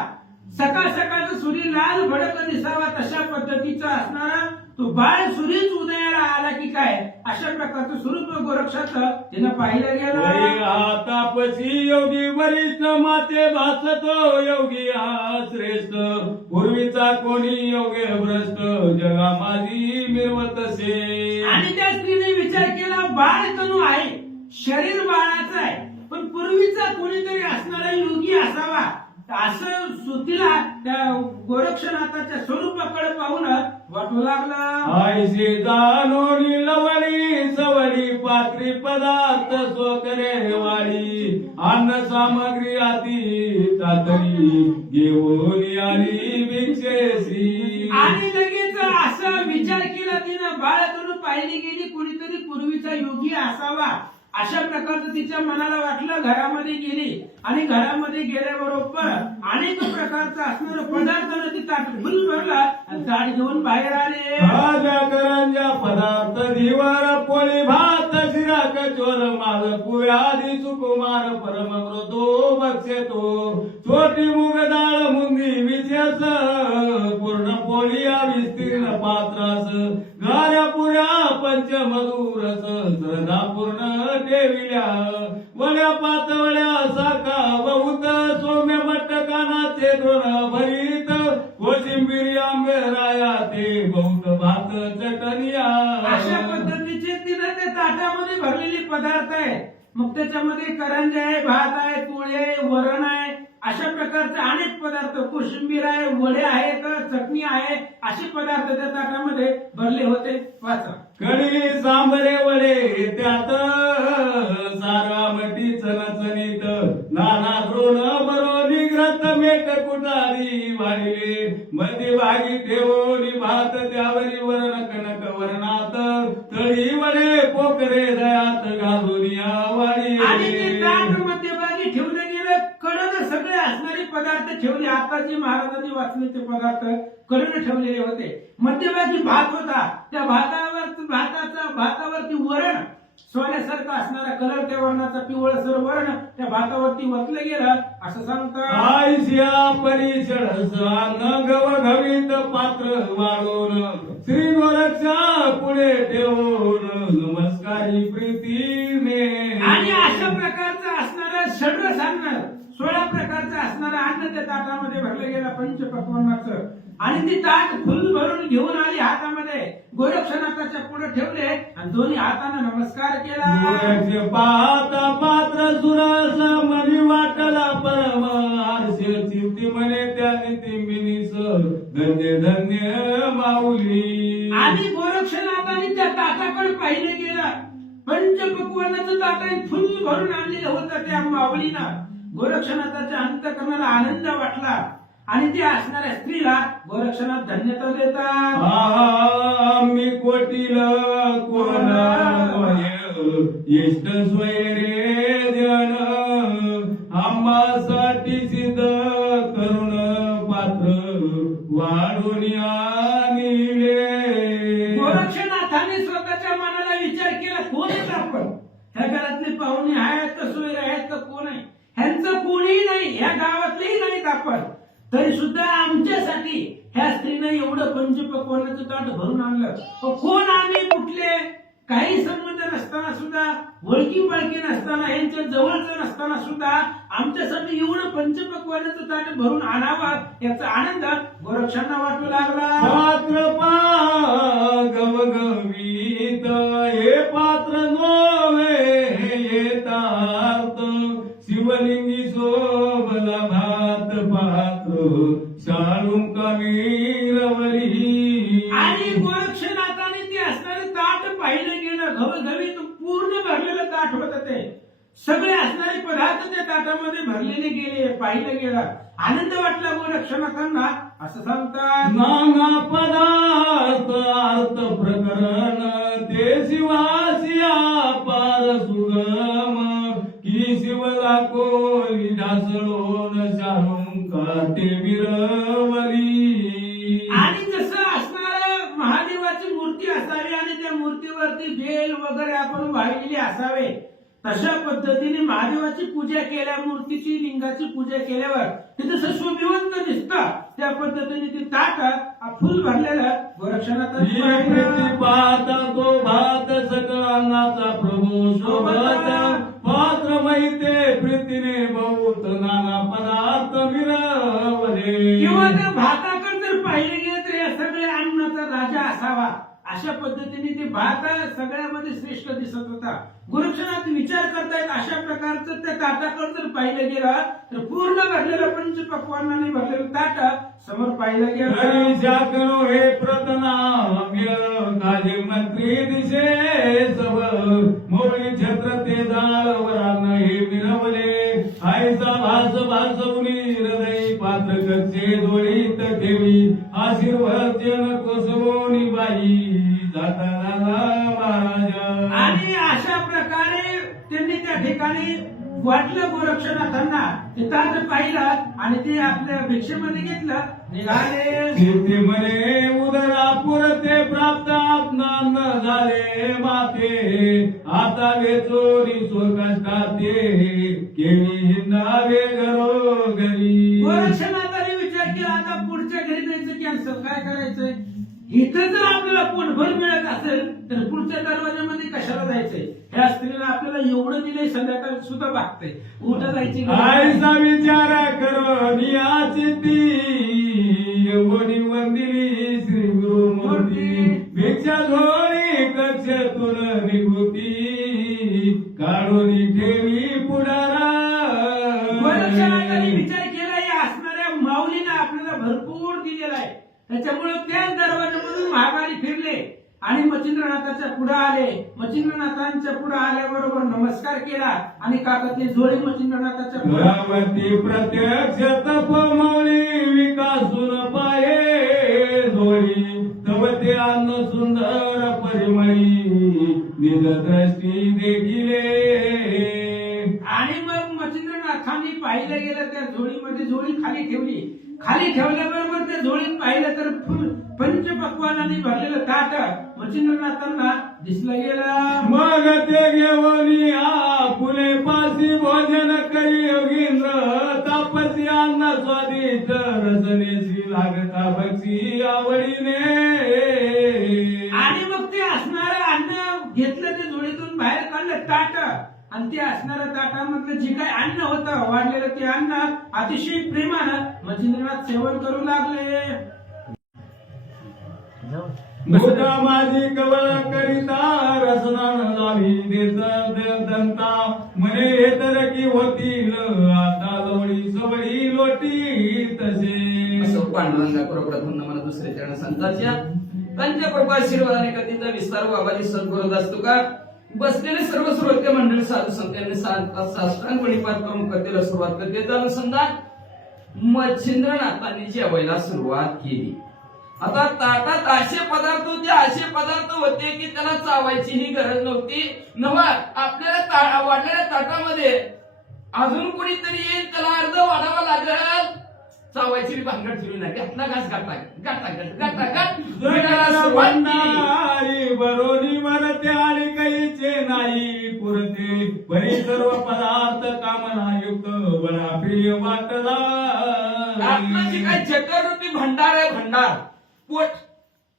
सकाळ सकाळचं सूर्य लाल भडक दिसावा तशा पद्धतीचा असणारा तो बाळ सूर्यच उदयाला आला की काय अशा प्रकारचं स्वरूप गोरक्षाचं तिनं पाहिलं गेलं. तापसी योगी वरिष्ठ माते भासतो योगी हा श्रेष्ठ. पूर्वीचा कोणी योगे भ्रष्ट जगा माझी मिरवतसे. आणि त्या स्त्रीने विचार केला बाळ तनु आहे, शरीर बाळाचं आहे, पण पूर्वीचा कोणीतरी असणारा योगी असावा असं सुतीला त्या गोरक्षनाथाच्या स्वरूपाकडे पाहून वाटू लागलं. आयशी जानोनी लवळी सवळी पात्री पदार्थ स्वकरे वाळी अन्न सामग्री आती तातडी घेऊन आली भिक्षेसी. आणि लगेच असा विचार केला तिनं बाळ तनु पाहिली गेली कोणीतरी पूर्वीचा योगी असावा अशा प्रकारचं तिच्या मनाला वाटलं. घरामध्ये गेली आणि घरामध्ये गेल्याबरोबर अनेक प्रकारचा असणारा पदार्थानं ती ताट फुल भरला आणि ताट घेऊन बाहेर आले. भाज्या करंजा पदार्थ दिवार पोळी भात शिरा चोर माल पुव्यादी सुकुमार परम मृदो बक्षेतो छोटी मुग डाळ मुंगी विशेष पूर्ण पोळिया विस्तीर्ण पात्रास गाऱ्या पुऱ्या पंचमधुरस श्रद्धा पूर्ण ठेविल्या वड्या पातवळ्या साका बहुत सौम्य मटकानाचे द्रोण भरीत कोशिंबीर आंबेराया ते बहुत भात चटणिया अशा पद्धतीचे तिने ते ताटामध्ये भरलेले पदार्थ आहे. मग त्याच्यामध्ये करंजे आहे, भात आहे, पोळी आहे, वरण आहे, अशा प्रकारचे अनेक पदार्थ, कोशिंबीर आहे, वडे आहेत, चटणी आहे, असे पदार्थ त्या ताटामध्ये भरले होते. वाचा. कढी सांबरे वडे त्यात सारा मटी चणचणीत नाना द्रोण बरो निग्रत मेट कुटारी वाढले मध्यभागी ठेवली भात त्यावरी वरण कनक वर्णात तळी वडे पोकरे दयात घालून वाडी आणि ते ताट मध्यभागी ठेवलं गेलं. कडन सगळे असणारे पदार्थ ठेवले. आता जे महाराजांनी वाचले ते पदार्थ कडन ठेवलेले होते. मध्यभागी भात होता. त्या भातावरती वरण, सोन्यासारखं असणारा कलर, त्या वरणाचा पिवळसर वरण त्या भातावरती वतलं गेलं असं सांगतात. आयशिया परिषद अन्न गवघवीत पात्र वाढून श्री गोरक्षा पुढे ठेवून नमस्कारी प्रीतीने आणि अशा प्रकारचं असणारं षड्रस अन्न, 16 प्रकारचं असणारं अन्न त्या ताटामध्ये भरलं गेलं पंचपक्वान्नाचं. आणि ती ताट फुल भरून घेऊन आली हातामध्ये. गोरक्षनाथाच्या पुढे ठेवले आणि दोन्ही हाताने नमस्कार केला. गोरक्ष पाहता पात्र सुरस मनी वाटला परम हर्ष चिंती म्हणे त्या नितिंबिनीस धन्य धन्य माऊली. आणि गोरक्षनाथाने त्या ताटाकडे पाहिलं गेलं. पंचपक्वान्नाचं ताट फुल भरून आणलेलं होतं त्या माऊलीनं. गोरक्षनाथाच्या अंतःकरणाला आनंद वाटला आणि ते असणाऱ्या स्त्रीला गोरक्षनाथ धन्यता देतात. मी कोटील कोण इष्ट स्वैरे जन आम्हासाठी सिद्ध करुण पात्र वाढून आणले. गोरक्षनाथाने स्वतःच्या मनाला विचार केला, कोण आहेत आपण? ह्या घरातले पाहुणे आहेत का, सोयरे आहेत का, कोण आहे? ह्यांचं कोणीही नाही, ह्या गावातलेही नाहीत आपण. तरी सुद्धा आमच्यासाठी ह्या स्त्रीने एवढं पंचपक्वान्नाचं ताट भरून आणलं. कोण आम्ही, कुठले, काही संबंध नसताना सुद्धा, ओळखी पळकी नसताना, यांच्या जवळचं नसताना सुद्धा आमच्यासाठी एवढं पंचपक्वान्नाचं ताट भरून आणावं याचा आनंद गोरक्षांना वाटू लागला. पात्र गवगवीत हे पात्र नोवे येतात शिवलिंगी शोभला भात पात्र शाळून कवीरवरी. आणि गोरक्षनाथाने ते असणारे ताट पाहिलं गेलं. घवघवीत पूर्ण भरलेलं ताट होतं ते. सगळे असणारे पदार्थ त्या ताटामध्ये भरलेले गेले, पाहिलं गेलं. आनंद वाटला गोरक्षनाथांना. असं सांगतात. नाना पदार्थ अर्थ प्रकरण ते शिवासिया पार सुगम की शिवला कोली ढासळून शाहून काटे विरवली. आणि जसं असणार महादेवाची मूर्ती असावी आणि त्या मूर्तीवरती बेल वगैरे आपण वाहिलेली असावे, तशा पद्धतीने महादेवाची पूजा केल्या, मूर्तीची लिंगाची पूजा केल्यावर ते जसं शोभिवंत दिसतं त्या पद्धतीने ती ताट फुल भरलेलं गोरक्षनाथांनी पाहता तो भात सकळ अन्नाचा प्रभू शोभत पात्र माहिते प्रीतीने बहुत नाना पदार्थ विरवले. किंवा त्या भाताकडे जर पाहिले गेलं तर या सगळ्या अन्नाचा राजा असावा. अशा पद्धतीने ते भात सगळ्यामध्ये श्रेष्ठ दिसत होता. गोरक्षनाथ विचार करतायत अशा प्रकारचं त्या ताटाकडे जर पाहिलं गेलं तर पूर्ण भरलेलं पंचपक्वान्नाने भरलेलं ताट समोर पाहिलं गेलं. हे प्रतना काजे मंत्री दिशे सब मोळी छत्र ते जाळवरान हे मिरवले. आईचा भास भासवली हृदय पात्र कच्चे जोडीत ठेवी आशीर्वचन कोसवणी बाई जाता महाराजा. आणि अशा प्रकारे त्यांनी त्या ठिकाणी वाटलं गोरक्षनाथांना ते ताट पाहिलं आणि ते आपल्या भिक्षेमध्ये घेतलं, निघाले. कीर्ती म्हणे उदरा पुरते प्राप्त आत्मानंद झाले माते, आता वेचोरी स्वकष्टाते केली हिंदावे घरोघरी. गोरक्षनाथाने विचार केला, आता पुढच्या घरी जायचं कॅन्सल, काय करायचंय? इथं जर आपल्याला पोटभर मिळत असेल तर पुढच्या दरवाजामध्ये कशाला जायचंय? ह्या स्त्रीला आपल्याला एवढं दिलंय, संध्याकाळ सुद्धा भागते, उठं जायची गरज नाही. आईचा विचार करो नियाची ती एवढी वंदिली श्री गुरुमूर्ती, भिक्षा झोळी कक्षातून निघुती काढून ठेवी पुढारा. गोरक्षनाथाने विचार केला, या असणाऱ्या माऊलीनं आपल्याला भरपूर दिलेला आहे, त्याच्यामुळे त्याच दरवाजामधून महागारी फिरले आणि मच्छिंद्रनाथाच्या पुढे आले. मच्छिंद्रनाथांच्या पुढे आल्याबरोबर नमस्कार केला आणि काकातली झोळी मच्छिंद्रनाथाच्या पुढे प्रत्यक्ष तप मौली विकासून पाये झोळी, तव ते अन्न सुंदर परिमळी निज दृष्टी देखिले. आणि मग मच्छिंद्रनाथांनी पाहिलं गेलं त्या झोळीमध्ये, झोळी खाली ठेवली. खाली ठेवल्याबरोबर त्या झोळीत पाहिलं तर फुल पंचपक्वानाने भरलेलं ताट मच्छिंद्रनाथांना दिसलं गेलं. मग ते घेऊन फुले पासी भोजन करी योगींद्र, तापसी अन्न स्वादिष्ट रसनेशी लागता भक्ती आवडीने. आणि मग ते असणारं अन्न घेतलं, ते झोळीतून बाहेर काढलं ताट, आणि ते असणाऱ्या ताटामधलं जे काही अन्न होतं वाढलेलं, ते अन्न अतिशय प्रेमानं मच्छिंद्रनाथ सेवन करू लागले. मोठा माझी कवळ करिता रसनान लावी देत दंता, म्हणे हे तर की होतील आता लवळी सवळी लोटी तसे. असं पांडुरंगा बरोबर पुन्हा मला दुसरे चरण संतांच्या त्यांच्या कृपा आशीर्वादाने कधीचा विस्तार बाबाजी सद्गुरू असतो का. बसलेले सर्व श्रोते मंडळी साधू संतांनी साष्टांग वणीपात करून कथेला सुरुवात करते. अनुसंधान मच्छिंद्रनाथांनी जेवायला सुरुवात केली. आता ताटात असे पदार्थ होते, असे पदार्थ होते की त्याला चावायची ही गरज नव्हती. नवा आपल्याला वाढलेल्या ताटामध्ये अजून कोणीतरी येईल, त्याला अर्ध वाढावा लागेल, चावायची भानगड ठेवली नाही. घातला घास गाठा गाठा गाठा गाठ बरोनी मरते आणि काहीचे नाही पुरते, बरी सर्व पदार्थ कामना युक्त बरा प्रिय वाटला. आपलं काय जठररूपी भंडार आहे, भंडार पोट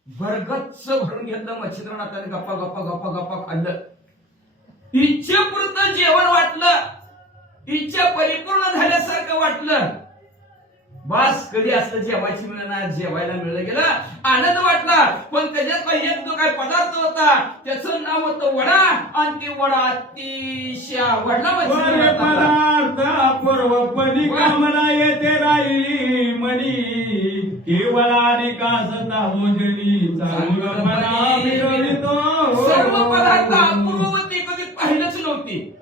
भरगच्च भरून घेतलं. मच्छिंद्रनाथाने गप्पा गप्पा गप्पा गप्पा खाल्लं. इच्छेपुरतं जेवण वाटलं, इच्छा परिपूर्ण झाल्यासारखं वाटलं. बस कधी असं जेवायची मिळणार, जेवायला मिळलं गेलं, आनंद वाटला. पण त्याच्यात पहिल्या जो काय पदार्थ होता त्याचं नाव होतं वडा, आणि ते वडा अतिशय आवडला पदार्थ पूर्वपणी कामना येते राहिली मनी, केवळ आणि कासता भोजनी चांगलपणा मिळवितो. सर्व पदार्थ अपूर्ववती कधी पाहिलंच नव्हती.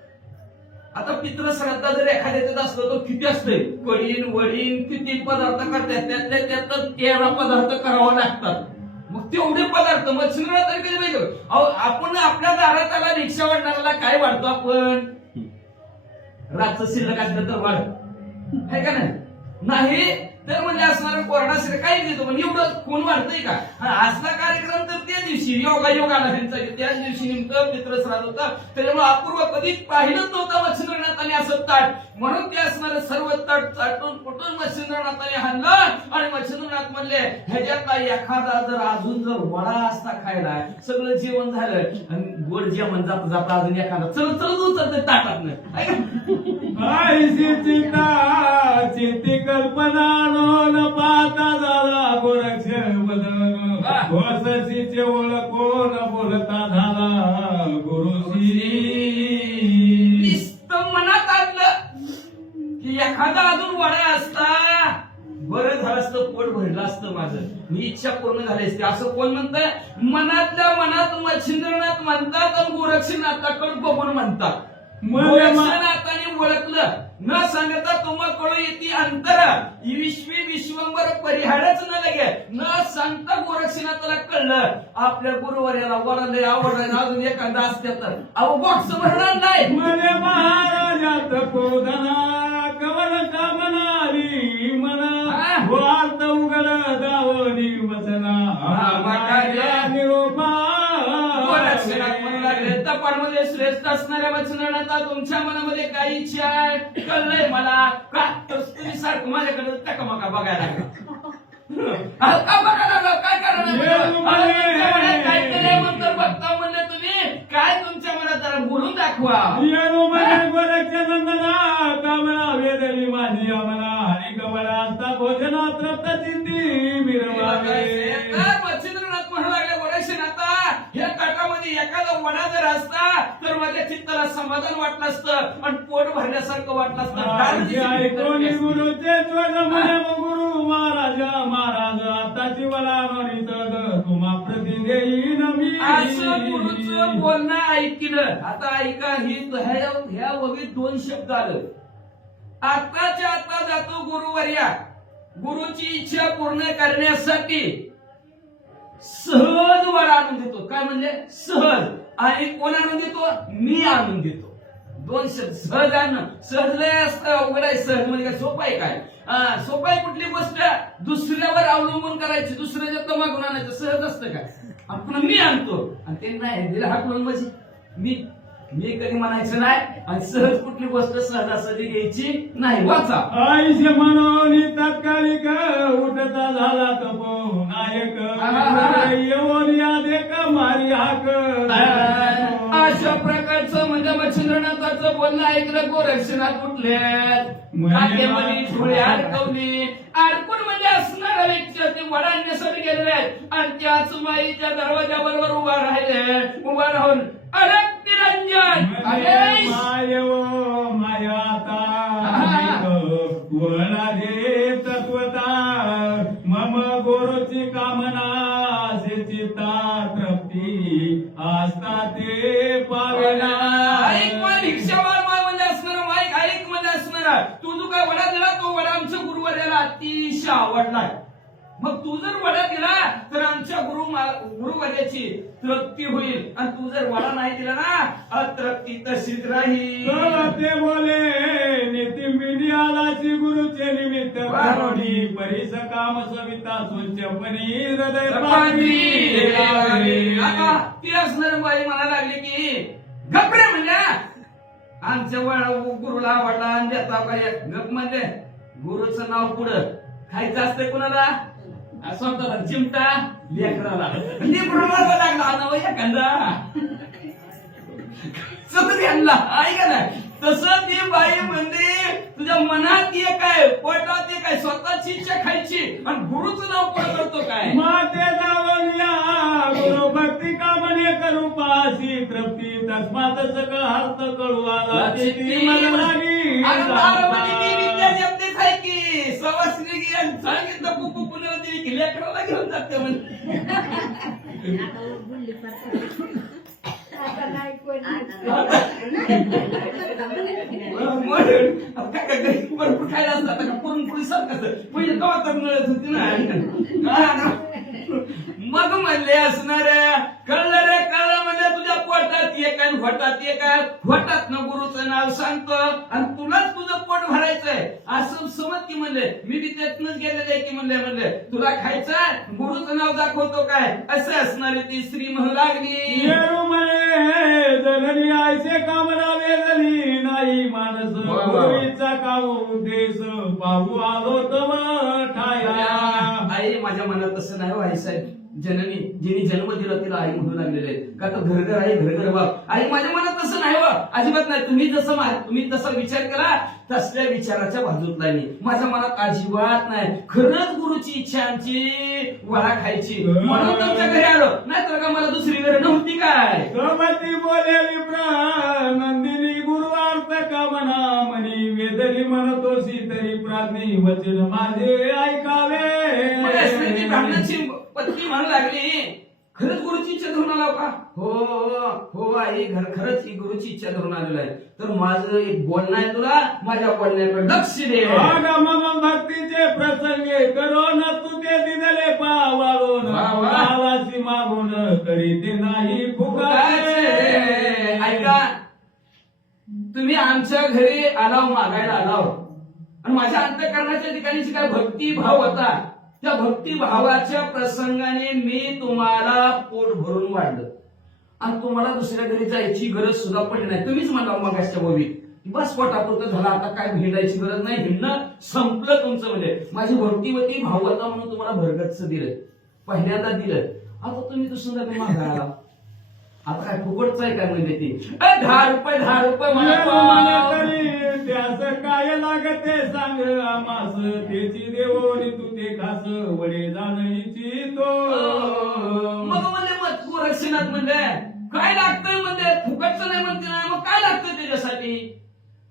आता पितृ श्राद्धा जर एखाद्याच्यात असलं तर किती असतंय, कढीन वडीन किती पदार्थ करतात, त्यातल्या त्यात 13 पदार्थ करावे लागतात. मग तेवढे पदार्थ मच्छिंद्रनाथ कधी पाहिजे. आपण आपल्या दारात आला रिक्षा वाढणाऱ्याला काय वाढतो आपण, रातचं शिल्लक असलं तर वाढ आहे का नाही तर म्हणजे असणार कोरडाश्री काही देतो, पण एवढं कोण वाढतंय का. असला कार्यक्रम तर त्या दिवशी योगायोग आला त्यांचा, त्याच दिवशी नेमकं मित्रश्राद्ध होतं. त्याच्यामुळे अपूर्व कधी पाहिलंच नव्हतं मच्छिंद्रनाथाने असं ताट. म्हणून ते असणारं सर्व ताट चाटून कुठून मच्छिंद्रनाथाने हाणलं आणि मच्छिंद्रनाथ म्हणले ह्याच्यात एखादा जर अजून जर वडा असता खायला, सगळं जेवण झालं आणि गोड जेवण जात जात अजून एखादा चल चल उचलत ताटातनं चिंती कल्पना न पाहता झाला गोरक्ष बदन, गोरसीचे ओळख कोण बोलता झाला गुरुजी. मनात आणलं की एखादा अजून वडा असता बरं झालं असतं, पोट भरलं असतं माझं, मी इच्छा पूर्ण झाली असते. असं कोण म्हणतंय, मनातल्या मनात मच्छिंद्रनाथ म्हणतात आणि गोरक्षनाथाकडे बघून म्हणतात. गोरक्षनाथाने ओळखलं, न सांगता तुम्हाला येते अंतर विश्वी विश्वंभर परिहारच न लगे. न सांगता गोरक्षनाथाला कळलं आपल्या गुरुवर्याला वडाला आवडला, अजून एखादा असते तर अहो बॉक्स भरणार नाही. म्हणे महाराजात शोधना कवल कामनाली मना हा. वार्त उघड दावणी वचना निरोपा गोरक्षणात म्हणू लागले तपांमध्ये श्रेष्ठ असणाऱ्या वचनांना तुमच्या मनामध्ये काही इच्छा आहे कळलंय मला का तर तुम्ही सारखं माझ्याकडे टकमका बघायला लागला का बघायला लागला काय कारण काहीतरी म्हणतो बघता म्हणले तुम्ही काय तुमच्या मनात जरा बोलून दाखवा गोरक्षनंदना कामना वेदली माझी आम्हाला आणि कमला असता भोजना तृप्त चिंती मिरवावे मच्छिंद्रनाथ म्हणू लागले गोरक्षनाथा या ताटामध्ये एखादा वडा जर असता तर माझ्या चित्ताला समाधान वाटलं असतं आणि पोट भरण्यासारखं वाटलं ऐकोनी असतं गुरुचे स्वर म्हणे गुरु महाराजा महाराज आताची वला नोनीत तुम्हा प्रति देईन मी असं गुरुचं बोलणं ऐकलं आता ऐका ही ह्या वगैरे 2 शब्द आलं आताच्या आता जातो गुरुवर्या गुरुची इच्छा पूर्ण करण्यासाठी सहज वर आणून देतो काय म्हणजे सहज आणि कोण आणून देतो मी आणून देतो 2 शब्द सहज आणणं सहज लय असतं अवघड आहे सहज म्हणजे काय सोपं आहे काय सोपं आहे कुठली गोष्ट दुसऱ्यावर अवलंबून करायची दुसऱ्याच्या तमागून आणायचं सहज असतं काय आपण मी आणतो आणि ते नाही दिला हाकलून म्हणजे मी कधी म्हणायचं नाही आणि सहज कुठली गोष्ट सहजासहजी घ्यायची नाही वाचा आईशे म्हणून तात्कालिक उठता झाला तपो नायक येऊन या देख मारी हाक अशा प्रकारचं म्हणजे मच्छिंद्रनाथाचं बोलणं ऐकलं गोरक्षनाथ उठले खात्यामध्ये धुळे अडकवली अडकून म्हणजे असणारा व्यक्ती ते वडा आणण्यासाठी गेलेले आहेत आणि त्याच माईच्या दरवाजाबरोबर उभा राहिले उभा राहून अडक निरंजन मायाता वळा दे तत्वता मम गोरोची कामना से चित्ता तृप्ती आस्था ते पावेना ऐक मला भिक्षावान माय म्हणजे असणार माईक ऐक म्हणजे असणार तू जो काय वडा दिला तो वडा आमच्या गुरुवर्याला अतिशय आवडलाय मग तू जर वडा दिला तर आमच्या गुरुवर्याची तृप्ती होईल आणि तू जर वडा नाही दिला ना अतृप्ती तशीच राहील ते बोले नितिंबिनी आलाची गुरुचे निमित्त करोनी परिस काम सविता स्वच्छपणी हृदय आता ती असणार बाई म्हणायला लागली की गप्रे म्हणजे आमच्या गुरुला आवडला आणि देता काय गप म्हणजे गुरुचं नाव पुढं खायचं असतंय कुणाला स्वतःला चिमटा लेकराला लागला नाव एखादा सगळी आणला ऐका ना तसं ती बाई म्हणजे तुझ्या मनात एक आहे पोटात एक आहे स्वतःची इच्छा खायची आणि गुरुचं नाव पुढे करतो काय माते जावल्या गुरु भक्ती कामने करू पासी तृप्ती तस्मात सगळं हस्त कळू आला ती मला लागी विद्या जपतेच आहे की सवासनी सांगितलं कुकू पुण्याला दिली की लेकराला घेऊन जाते म्हणजे भरपूर खायला असतात का पुरणपोळी सारखं पहिले कवा तर मिळत होती ना मग म्हणले असणाऱ्या कळलं रे कळलं म्हणजे तुझ्या पोटात एक आहे होटात एक आहे होटात ना गुरुचं नाव सांगतो आणि तुलाच तुझं पोट भरायचंय असं समज की म्हणले मी बी त्यातनच गेलेले की म्हणले तुला खायचं गुरुचं नाव दाखवतो काय असं असणारी ती स्त्री म्हणू लागली जननी आयसे कामना वेदली नाही मानस गुरुचा काव उद्देश पाहू आलो तव ठाया आई माझ्या मनात तसं नाही आई साहेब जननी जिने जन्म दिला तिला आई म्हणू लागलेले का तर घरघर आई घरघर बाप आई माझ्या मनात तसं नाही अजिबात नाही तुम्ही तसा विचार केला तसल्या विचाराच्या बाजूत नाही माझ्या मनात अजिबात नाही खरंच गुरुची इच्छा आमची वडा खायची म्हणून तुमच्या घरी आलो नाहीतर का मला दुसरी घर नव्हती काय सोबती बोले विप्र नंदिनी गुरुवार्थ कामना मनी वेदली म्हणतोसी तरी प्राज्ञी वचन माझे ऐकावे ब्राह्मणाची पत्नी म्हणू लागली खरंच गुरुची इच्छा धरून आला का हो आई खरंच ही गुरुची इच्छा धरून आलेला आहे तर माझं एक बोलणं आहे तुला माझ्या बोलण्याकडे लक्ष दे मग भक्तीचे प्रसंगे करो न तू ते दिनले पावाळून भावाची मागून तरी ते नाही फुकाचे ऐका तुम्ही आमच्या घरी आलाव, मागायला आलाव, आणि माझ्या अंतःकरणाच्या ठिकाणी जी काय भक्तिभाव होता, त्या भक्तिभावाच्या प्रसंगाने मी तुम्हाला पोट भरून वाढलं आणि तुम्हाला दुसऱ्या घरी जायची गरज सुद्धा पडली नाही. तुम्हीच म्हणला मगाच्या बोबीत बस पोटापुरतं झालं, आता काय हिंडायची गरज नाही, हिंडणं संपलं तुमचं. म्हणजे माझी भक्तिवती भावता म्हणून तुम्हाला भरगच्च दिलं, पहिल्यांदा दिलं. आता तुम्ही दुसऱ्या घरी मागायला आता काय फुकटच आहे काय म्हणजे ती 10 रुपये 10 रुपये त्याच काय लागते सांग आमास, त्याची देवोनी तू ते खास वडे जाणीची तो. मग म्हणजे मग गोरक्षनाथ म्हणजे काय लागतंय म्हणजे फुकटचं नाही म्हणते ना, मग काय लागतं त्याच्यासाठी?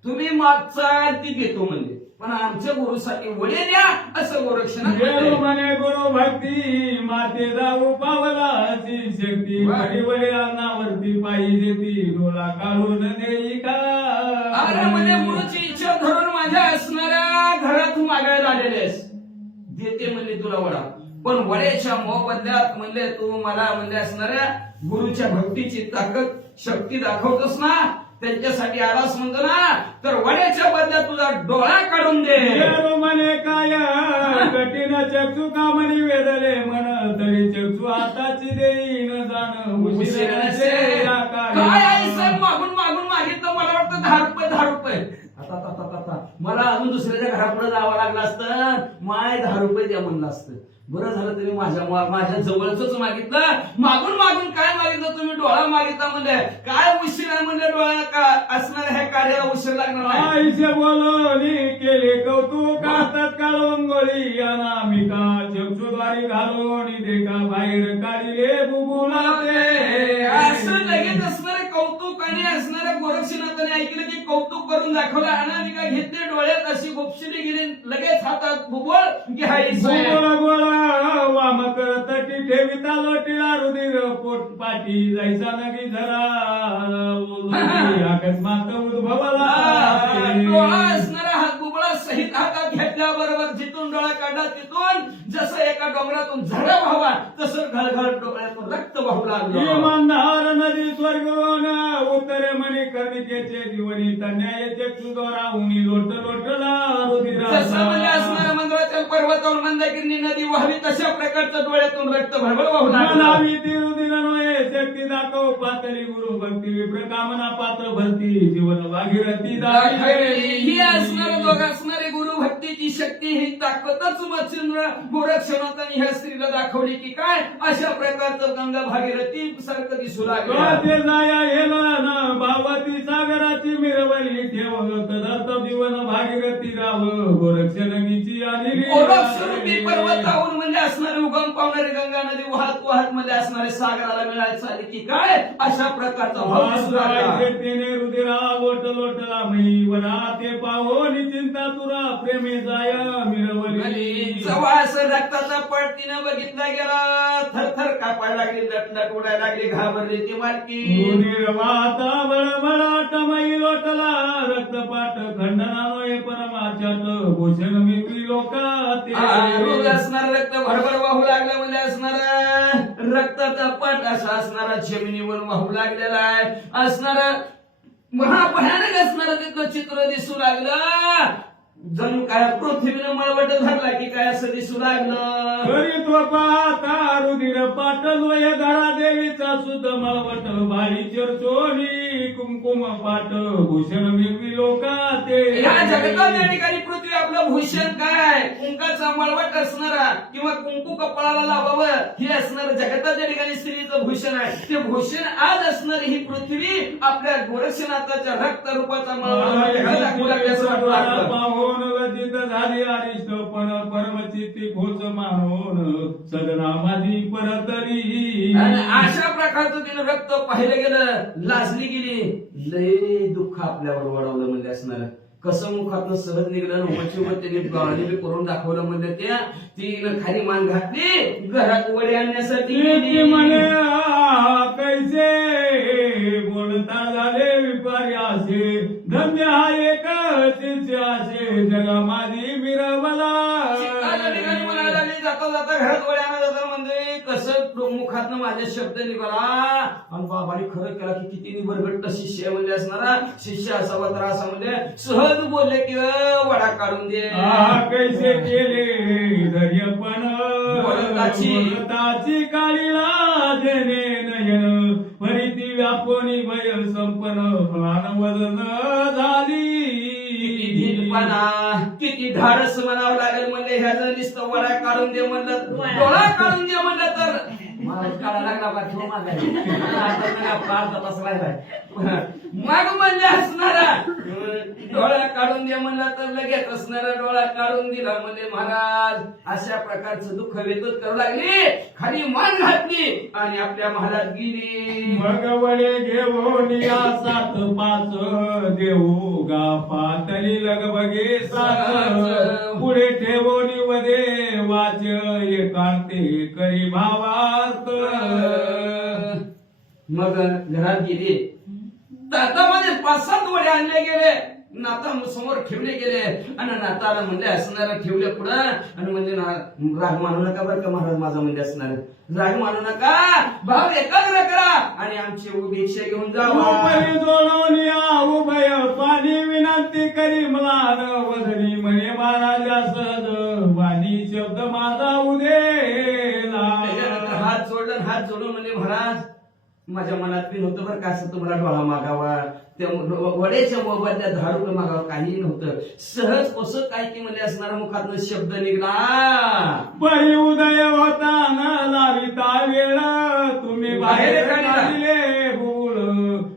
तुम्ही मागचा ती घेतो म्हणजे, पण आमच्या गुरुसाठी वडे द्या असं गोरक्षनाथ गेलो म्हणे गुरु भक्ती माते जाऊ पावलाची शक्ती, वडे वडे अन्नावरती पाहिजे ती डोळा काढून देई का. अरे म्हणजे गुरुची इच्छा धरून माझ्या असणाऱ्या घरात तू मागायला आलेलेस, देते म्हणजे तुला वडा, पण वड्याच्या मोबदल्यात म्हणले तू मला म्हणजे असणाऱ्या गुरुच्या भक्तीची ताकद शक्ती दाखवतोस ना, त्यांच्यासाठी आलास म्हणतो ना, तर वड्याच्या बदल्यात तुझा डोळा काढून दे. म्हणे काय कठीण चक्षु कामणी वेदले म्हण, तरी चक्षु आताची देईन जाण काय आहे साहेब, मागून मागून मागितलं, मला वाटतं 10 रुपये 10 रुपये. आता मला अजून दुसऱ्याच्या घरापुढे जावं लागलं असतं, माय 10 रुपये द्या म्हणलं असतं. बरं झालं तुम्ही माझ्या जवळच मागितलं. मागून मागून काय मागितलं तुम्ही? डोळा मागितला म्हणजे काय उशीर आहे म्हणजे डोळा का असणार, ह्या कार्याला उशीर लागणार आहे. आईचे बोलणी केले कौतुक तत्काळ अंगोळी अनामिका, चक्षुद्वारी घालून देखा बाहेर काढले बुबुलाते. असं लगेच असणारे कौतुक आणि असणाऱ्या गोरक्षनाथाने ऐकलं की कौतुक करून दाखवलं, अनामिका घेतले डोळ्यात अशी गोपशिली गेली, लगेच हातात बुबुळ की हाय गोळा वाम करत की ठेविता लोटीला रुधिर पोट पाठी जायचा नगी झरा अकस्मात उद्भवला. डोळा असणारा हात बुबळा सहित हातात घेतल्याबरोबर जिथून डोळा काढला तिथून जसं एका डोंगरातून झरा व्हावा तसं घळघळ डोळ्यातून रक्त वाहू लागलं. इमानदार नदी स्वर्गवन उत्तरे मणी कर्णिकेचे दिवणी तन्याय चक्षुद्वारा उनी लोट लोटला रुधिरा. जसं म्हणजे असणाऱ्या मंदिराच्या पर्वतावर मंदाकिनी नदी व्हावी तशा प्रकारचं डोळ्यातून रक्त भळभळ वाहू लागलं. शक्ती दाखव पातळी गुरु भक्ती विप्र कामना पात्र भरती जीवन भागीरथी ही असणारे दोघ असणारे गुरु भक्तीची शक्ती ही ताकदच मच्छिंद्र गोरक्षनाथांनी ह्या स्त्रीला दाखवली की काय अशा प्रकारचं गंगा भागीरथी सारखं दिसू लागलं. भावती सागराची मिरवली ठेव तदर्थ जीवन भागीरथी राव गोरक्षणीची गोरक्षरूपी पर्वताहून म्हणजे असणारे उगम पावणारी गंगा नदी वाहत वाहत म्हणजे असणारे सागराला मिळायचं आली की काय अशा प्रकारचा भाव दिसू लागला. रुधिरा लोट लोटला मही वरा ते पाहोनी चिंता तुरा प्रेमी जाय मिरवली. जेव्हा असं रक्ताचा पट तिनं बघितला गेला, थरथर कापायला लागली, लटलट उडायला लागली, घाबरली ती मालकी. निर्वाता बळबळाट मही लोटला रक्तपाट खंडनालोय परमाच्यात भूषण मी लोकात रोज असणार रक्त भरभर वाहू लागलं म्हणजे असणारा रक्ताचा पट असा असणारा जमिनीवर वाहू लागलेला आहे. असणारा महाभयानक असणारं तिथलं चित्र दिसू लागलं, जणू काय पृथ्वीनं मळवट धरला की काय असं दिसू लागलं. तो पाहता रुधिर पाटलोय धरा देवीचा सुद्ध मळवट भारी चर्चोनी कुंकुम पाट भूषण मिरवी लोकाते. या जगताच्या ठिकाणी पृथ्वी आपलं भूषण काय, कुंकाचा मळवट असणारा किंवा कुंकू कपाळाला लावावं हे असणार जगताच्या ठिकाणी स्त्रीचं भूषण आहे. ते भूषण आज असणारी ही पृथ्वी आपल्या गोरक्षनाथाच्या रक्त रूपाचा मळवट दाखवू लागल्याचं वाटू लागलं. लज्जित झाली अरिष्ट पण परमचित्ती खोच मानून सदना माझी परतरी. अशा प्रकारचं तिनं रक्त पाहिलं गेलं, लाजली गेली, लय दुःख आपल्यावर वळवलं म्हणजे असणार. कसं मुखातनं सहज निघलं उमचीवर त्यांनी करून दाखवलं म्हणजे त्या तिनं खाली मान घातली, घरात वडे आणण्यासाठी म्हणे कैसे बोलता झाले विपारी असे धन्य हा एक असे जगा माझी मिरवला. ठिकाणी म्हणायला लागली, जाता जाता घरात वडे आणा जाता म्हणजे कसं मुखातनं माझ्या शब्द निघाला आणि बाबाने खरं केला की किती निबरगट्ट शिष्य म्हणजे असणारा शिष्य असावा तर असा म्हणजे सहज बोलले की वडा काढून दे. कैसे केले धैर्यपण बोलताची काळीला देणे नयन परिती व्यापोनी भय संपन प्राण वदन झाली. किती धाडस म्हणावं लागेल म्हणजे ह्याचं नुसतं वडा काढून दे म्हणलं डोळा काढून दे म्हणलं तर काढा लागला मग म्हणजे असणारा डोळा काढून दे म्हणला तर लगेच असणारा डोळा काढून दिला म्हणजे महाराज अशा प्रकारचं दुःख व्यतीत करू लागली. खाली मान घातली आणि आपल्या महालात गेली. मग वडे घेऊन या 7-5 देऊ गा पातळी लगबगे सात पुढे ठेवून वदे वाच एकांते करी भावात. मग घरात गेली. ताटामध्ये 5-7 वडे आणले गेले. नाता समोर ठेवले गेले आणि नाताला म्हणले असणार ठेवले पुढं आणि म्हणजे राग मानू नका बरं का महाराज माझा म्हणजे असणार राग मानू नका भाव एकाग्र करा आणि आमची उभीक्षा घेऊन जावा. जोडून या उभय पाणी विनंती करी मला वदनी म्हणे महाराजा सहज वाणी शब्द माझा उदेला. त्याच्यानंतर हात जोडला हात जोडून म्हणजे महाराज माझ्या मनात बी नव्हतं बरं का असं तुम्हाला डोळा मागावा त्या वड्याच्या मोबदल्यात 10 रुपये मागावा काही नव्हतं. सहज कसं काय की म्हणजे असणारा मुखातून शब्द निघला. परी उदय होता न लाविता वेळ तुम्ही बाहेर काढले बोल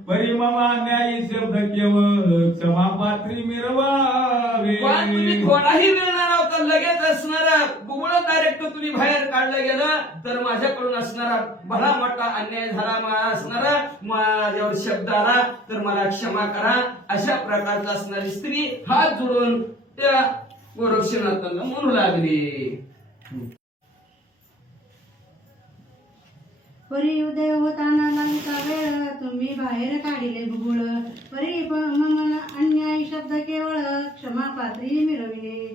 परी ममा न्यायी शब्द केवळ क्षमापात्री मिरवावे. पण तुम्ही थोडाही वेळ न लावता लगेच असणारा बुबळ डायरेक्ट तुम्ही बाहेर काढलं गेलं तर माझ्याकडून असणारा भला मोठा अन्याय झाला असणारा माझ्यावर शब्द आला तर मला क्षमा करा. अशा प्रकारचा असणारी स्त्री हात जोडून त्या गोरक्षनाथांना म्हणू लागली. परी उदय होताना लंका वेळ तुम्ही बाहेर काढिले भूगोळ परी ममन अन्याय शब्द केवळ क्षमा पात्री मिरविले.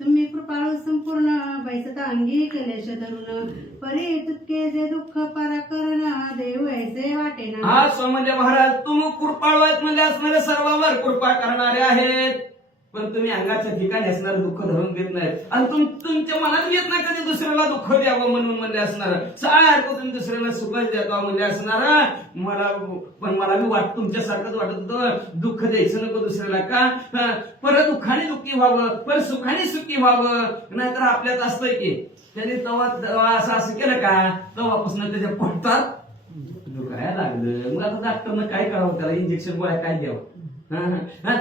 तुम्ही कृपाळू संपूर्ण बैसता अंगी केलेश धरून परी तुतके जे दुःख पराकरण देव ऐसे वाटेना. हा सो म्हणजे महाराज तुम्ही कृपाळू आहेत म्हणजे असणारे सर्वांवर कृपा करणारे आहेत पण तुम्ही अंगाच्या ठिकाणी असणारं दुःख धरून घेत नाहीत आणि तुमच्या मनात येत नाही कधी दुसऱ्याला दुःख द्यावं म्हणून म्हणजे असणार सारखं तुम्ही दुसऱ्याला सुखच देता म्हणजे असणार मला बी तुमच्यासारखंच वाटत होतं दुःख द्यायचं नको दुसऱ्याला का परत दुःखाने दुःखी व्हावं परत सुखाने सुखी व्हावं. नाहीतर आपल्यात असतंय की त्यांनी तेव्हा असं केलं का तेव्हापासून त्याच्या पोटात दुखायला लागलं. मग आता डॉक्टरनं काय करावं त्याला इंजेक्शन गोळ्या काय द्यावं.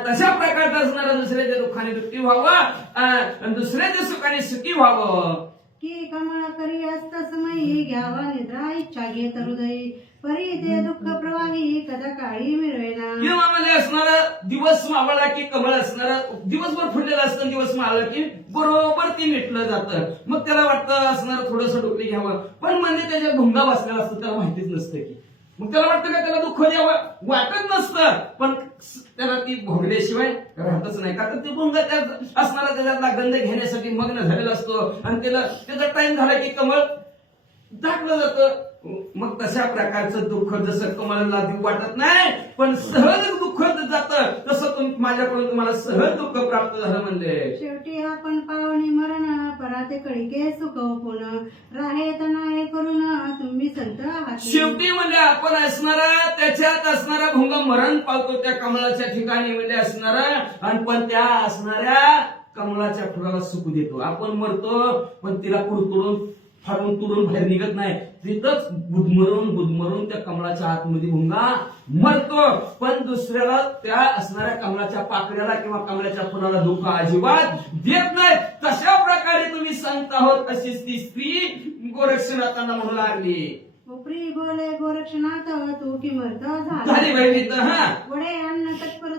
तशा प्रकारचा असणारा दुसऱ्याच्या दुःखाने दुःखी व्हावं दुसऱ्याच्या सुखाने सुखी व्हावं. की कमळ करी असता समयी घ्यावा निद्रा इच्छा घेत हृदय परी ते दुःख प्रवाही कदा काळी मिळवेना. किंवा म्हणजे असणारा दिवस मावळला की कमळ असणारा दिवसभर फुटलेलं असतं दिवस मावळला की बरोबर ती मिटलं जातं. मग त्याला वाटतं असणार थोडंसं डोकली घ्यावं पण म्हणजे त्याच्या भुंगा बसलेला असतो त्याला माहितीच नसतं की मग त्याला वाटतं का त्याला दुःख द्यावं वाटत नसतं पण त्याला ती भोगल्याशिवाय राहतच नाही का तर ते भुंगा त्यात असणारा त्याच्यातला गंध घेण्यासाठी मग्न झालेला असतो आणि त्याचा टाइम झाला की कमळ दाखलं जातं. मग तशा प्रकारचं दुःख जसं कमळाला वाटत नाही पण सहज दुःख जातं तसं माझ्याकडून तुम्हाला सहज दुःख प्राप्त झालं म्हणजे. शेवटी आपण पावणी मरण पराते कळीके सुख पुन राहे तनाय करून तुम्ही संत आहात. शेवटी म्हणजे आपण असणारा त्याच्यात असणारा भुंग मरण पावतो त्या कमळाच्या ठिकाणी म्हणजे असणारा आणि पण त्या असणाऱ्या कमळाच्या फुलाला सुख देतो. आपण मरतो पण तिला कुरतुडून फाडून तुडून बाहेर निघत नाही तिथंच गुदमरून त्या कमळाच्या आतमध्ये भुंगा मरतो पण दुसऱ्याला त्या असणाऱ्या कमळाच्या पाकळ्याला किंवा कमळाच्या फुलाला दुःख अजिबात देत नाही. तशा प्रकारे तुम्ही संत आहोत अशी ती स्त्री गोरक्षनाथांना म्हणू लागली. उपरी बोले गोरक्षनाथ तू की मरत झाली बहिणी तर हा वडे अन्न तत्पर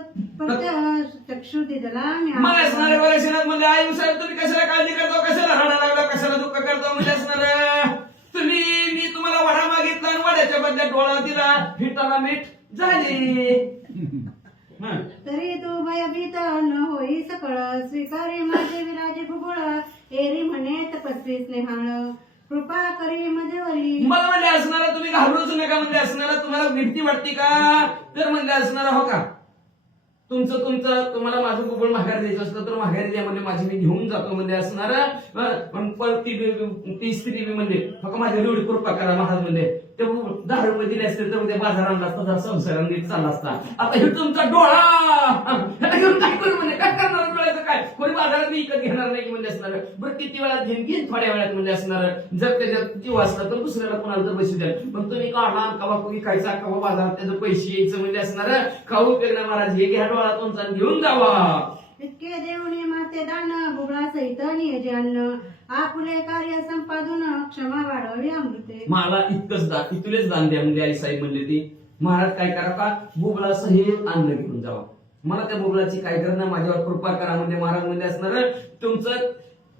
चक्षु दिदला मग असणारे गोरक्षनाथ म्हणजे आई साहेब तुम्ही कशाला काळजी करतो कशाला रडायला लागला कशाला दुःख करतो म्हणजे असणार मी तुम्हाला वडा मागितला आणि वड्याच्या बदल्यात डोळा दिला फिरताना मीठ झाली. तरी तू भयभीत न होई सकळ स्वीकारे माझे विराजे भूगोळ एरी म्हणे तपस्वी स्नेहाळ कृपा करी मजवरी. मला म्हणले असणारा तुम्ही घाबरूच नका म्हणले असणारा तुम्हाला भीती वाटते का तर म्हणले असणारा हो का तुमचं तुम्हाला माझं गुबळ माघार द्यायचं असतं तर माघारी द्या म्हणजे माझी मी घेऊन जातो म्हणजे असणार पण परत ती स्त्री बी म्हणजे फक्त माझ्या एवढी कृपा करा महाराज म्हणजे ते 10 रुपये दिले असते तर ते बाजारात असता संसार नीट चालला असता. आता हे तुमचा डोळा ह्याला घेऊन काय करू म्हणजे काय करणार डोळ्याचं काय कोणी बाजारात विकत घेणार नाही म्हणजे असणार बरं किती वेळात घेईन थोड्या वेळात म्हणजे असणार जर त्याच्यात जीव असला तर दुसऱ्याला कोणाला तर पैसे द्या पण तुम्ही काढा कवा विकायचा कवा बाजारात त्याचे पैसे यायचं म्हणजे असणार खाऊ उपयोग महाराज हे घ्या डोळा तुमचा घेऊन जावा. इतके देऊनी माते दान बुबळा सहित नियोजे अन्न आपुले कार्य संपादून क्षमा वाढवी अमृते. मला इतकंच दान इथुलेच दान द्या म्हणजे आई साहेब म्हणले ती महाराज काय करा का बुबळा सहित अन्न घेऊन जावा मला त्या बुबळाची काय करणं माझ्यावर कृपा करा म्हणजे महाराज म्हणजे असणार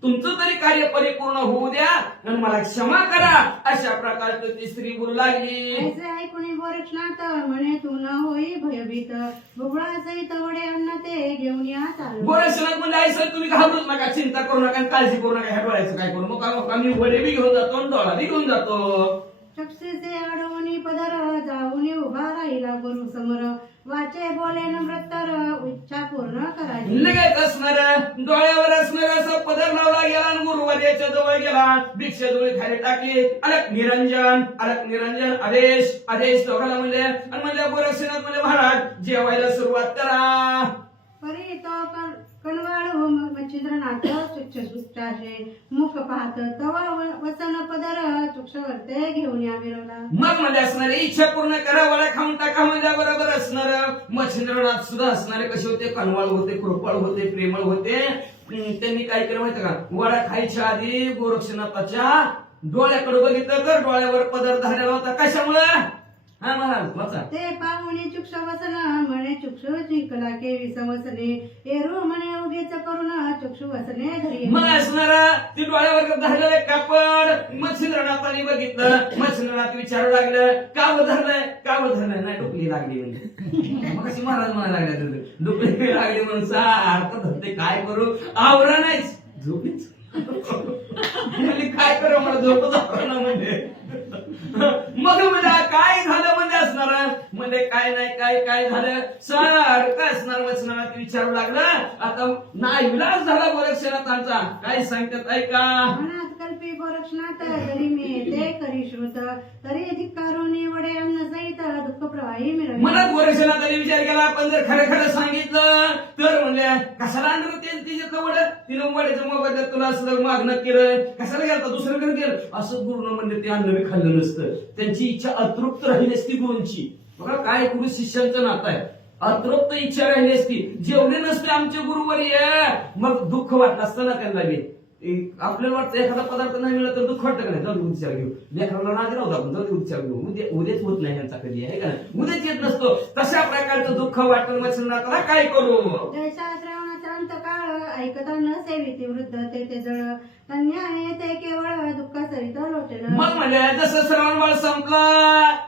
तुमचं तरी कार्य परिपूर्ण होऊ द्या आणि मला क्षमा करा अशा प्रकारची ती स्त्री बोलू लागली. ऐसे ऐकुनी गोरक्षनाथ म्हणे तू न होई भयभीत बुबळा सहित वडे अन्न ते घेऊन या चालू. गोरक्षनाथ म्हणजे आई साहेब तुम्ही घाबरूच नका चिंता करू नका काळजी करू नका ह्या डोळ्याचं काय करू मग आम्ही वडे बी घेऊन जातो आणि डोळा बी घेऊन जातो. चक्षुसे अडवणी पदर जाऊन उभा राहिला गुरु समोर वाचे बोले नम्रतर इच्छा पूर्ण करायची. लगेच असणार डोळ्यावर असणार असा पदर लावला गेला आणि गुरुवर्याच्या जवळ गेला भिक्षा डोळे खाली टाकली अलक निरंजन आदेश दोघांना म्हणले आणि म्हणले गोरक्षनाथ म्हणले महाराज जेवायला सुरुवात करा. परी तो कणवाळू मच्छिंद्रनाथ सुच्चाशे मुख पाहत तवा वसन पदर चुक्षवर्ते घेऊन या मिरवला. मग म्हणजे असणारे इच्छा पूर्ण करा वडा खाऊन टाका म्हणजे बरोबर असणार मच्छिंद्रनाथ सुद्धा असणारे कसे होते कणवाळ होते कृपाळ होते प्रेमळ होते. त्यांनी काय केलं माहिती का वडा खायच्या आधी गोरक्षनाथाच्या डोळ्याकडे बघितलं तर डोळ्यावर पदर धरलेला होता कशामुळे हा महाराज वाचा. ते पाहुणे चुक्ष वसन म्हणे चुक्षु जिंकला केवी समसने एरू म्हणे उगीच करून चुक्षु वसने घरी. मग असणारा ती डोळ्यावर धरलेलं कापड मच्छिंद्रनाथाने बघितलं मच्छिंद्रनाथ विचारू लागलं का धरलंय नाही डुकली लागली म्हणजे मग अशी महाराज म्हणायला लागले डुकली लागली म्हणून सारखं धरते काय करू आवरा नाहीच झोपलीच म्हणजे काय करू मला झोपच आवरा म्हणजे मग म्हणजे काय झालं म्हणजे असणार म्हणजे काय झालं सारखं असणार वचनात विचारू लागलं आता नाही विलास झाला गोरक्षनाथांचा काय सांगतात ऐका. मनात कल्पी गोरक्षनाथ जरी मी ते करी श्रुत तरी धिक्कारुनी वडे अन्न सहित दुःख प्रवाही मिळवले. मनात गोरक्षनाथाने विचार केला आपण जर खरं सांगितलं तर म्हणले कशाला आणलं तिचे वड तिनं वड्याच्या मोबदल्यात तुला असं मागणं केलं कशाला गेलं दुसऱ्याकडे गेलं असं गुरुनं म्हणजे ते अन्न मी खाल्लं नसतं त्यांची इच्छा अतृप्त राहिली असती गुरूंची. बघा काय गुरु शिष्यांचं नातं आहे अतृप्त इच्छा राहिली असती जेवढे नसते आमचे गुरुवर्य मग दुःख वाटलं असतं ना त्यांना आपल्याला वाटतं एखादा पदार्थ नाही मिळाला तर दुःख वाटतं का नाही जाऊ विचार घेऊ लेकराला नादी नव्हता आपण जाऊ विचार घेऊ उद्याच होत नाही यांचा कधी आहे का उद्याच येत नसतो तशा प्रकारचं दुःख वाटतं मच्छिंद्रनाथाला काय करू. जैसा श्रावणाचा अंत काळ ऐकता न सेविती वृद्ध ते जळ कन्या ते केवळ दुःख सहित लोटलं. मग म्हणजे जसं श्रवण बाळ संपला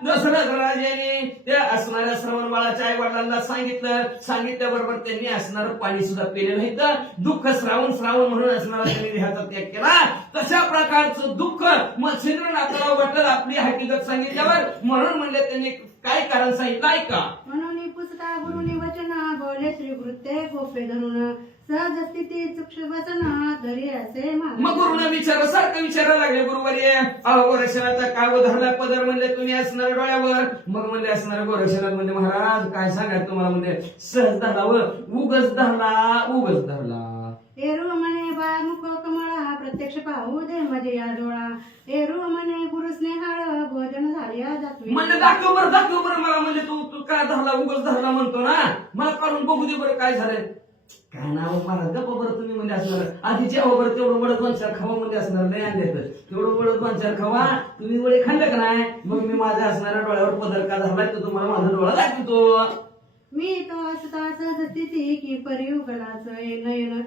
दशरथ राजाने त्या असणाऱ्या श्रवण बाळाच्या आई वडिलांना सांगितल्याबरोबर त्यांनी असणारं पाणी सुद्धा पिले नाही तर दुःख श्रावण म्हणून असणारा त्यांनी देहाचा त्याग केला. तशा प्रकारचं दुःख मच्छिंद्रनाथाला वाटलं आपली हकीकत सांगितल्यावर म्हणून म्हणले त्यांनी काय कारण सांगितलं ऐका. म्हणून पुसता गुरुनी वचन बोले श्री वृत्ते गोपे धरून सहज स्थिती चुक्ष वसन धरी असे मग गुरुनं सारखं विचारायला लागले गुरुवर्य अहो गोरक्षनाथ काय धरला पदर म्हणले तुम्ही असणार डोळ्यावर मग म्हणले असणार गोरक्षनाथ म्हणजे महाराज काय सांगायचं तुम्हाला म्हणजे सहज धरला व उगच धरला. एरू म्हणे बा मुख कमळा प्रत्यक्ष पाहू दे मध्ये या डोळा एरू म्हणे गुरु स्नेहाळ भोजन झाले जातो म्हणजे दाखव बरं मला म्हणजे तू काय धरला उगच धरला म्हणतो ना मला काढून बघू दे बरं काय झालंय काय नाव महाराज गप्पा बरं तुम्ही म्हणजे असणार आधी जेव्हा बरं तेवढं वडत 2-4 खावा म्हणजे असणार नाही आणले तर तेवढं वडत 2-4 खावा तुम्ही वडे खाल्लं का नाही मग मी माझ्या असणाऱ्या डोळ्यावर पदर का धरलाय तर तुम्हाला माझा डोळा दाखवतो. मी तो असता सहज स्थिती की परी उघडाच नयन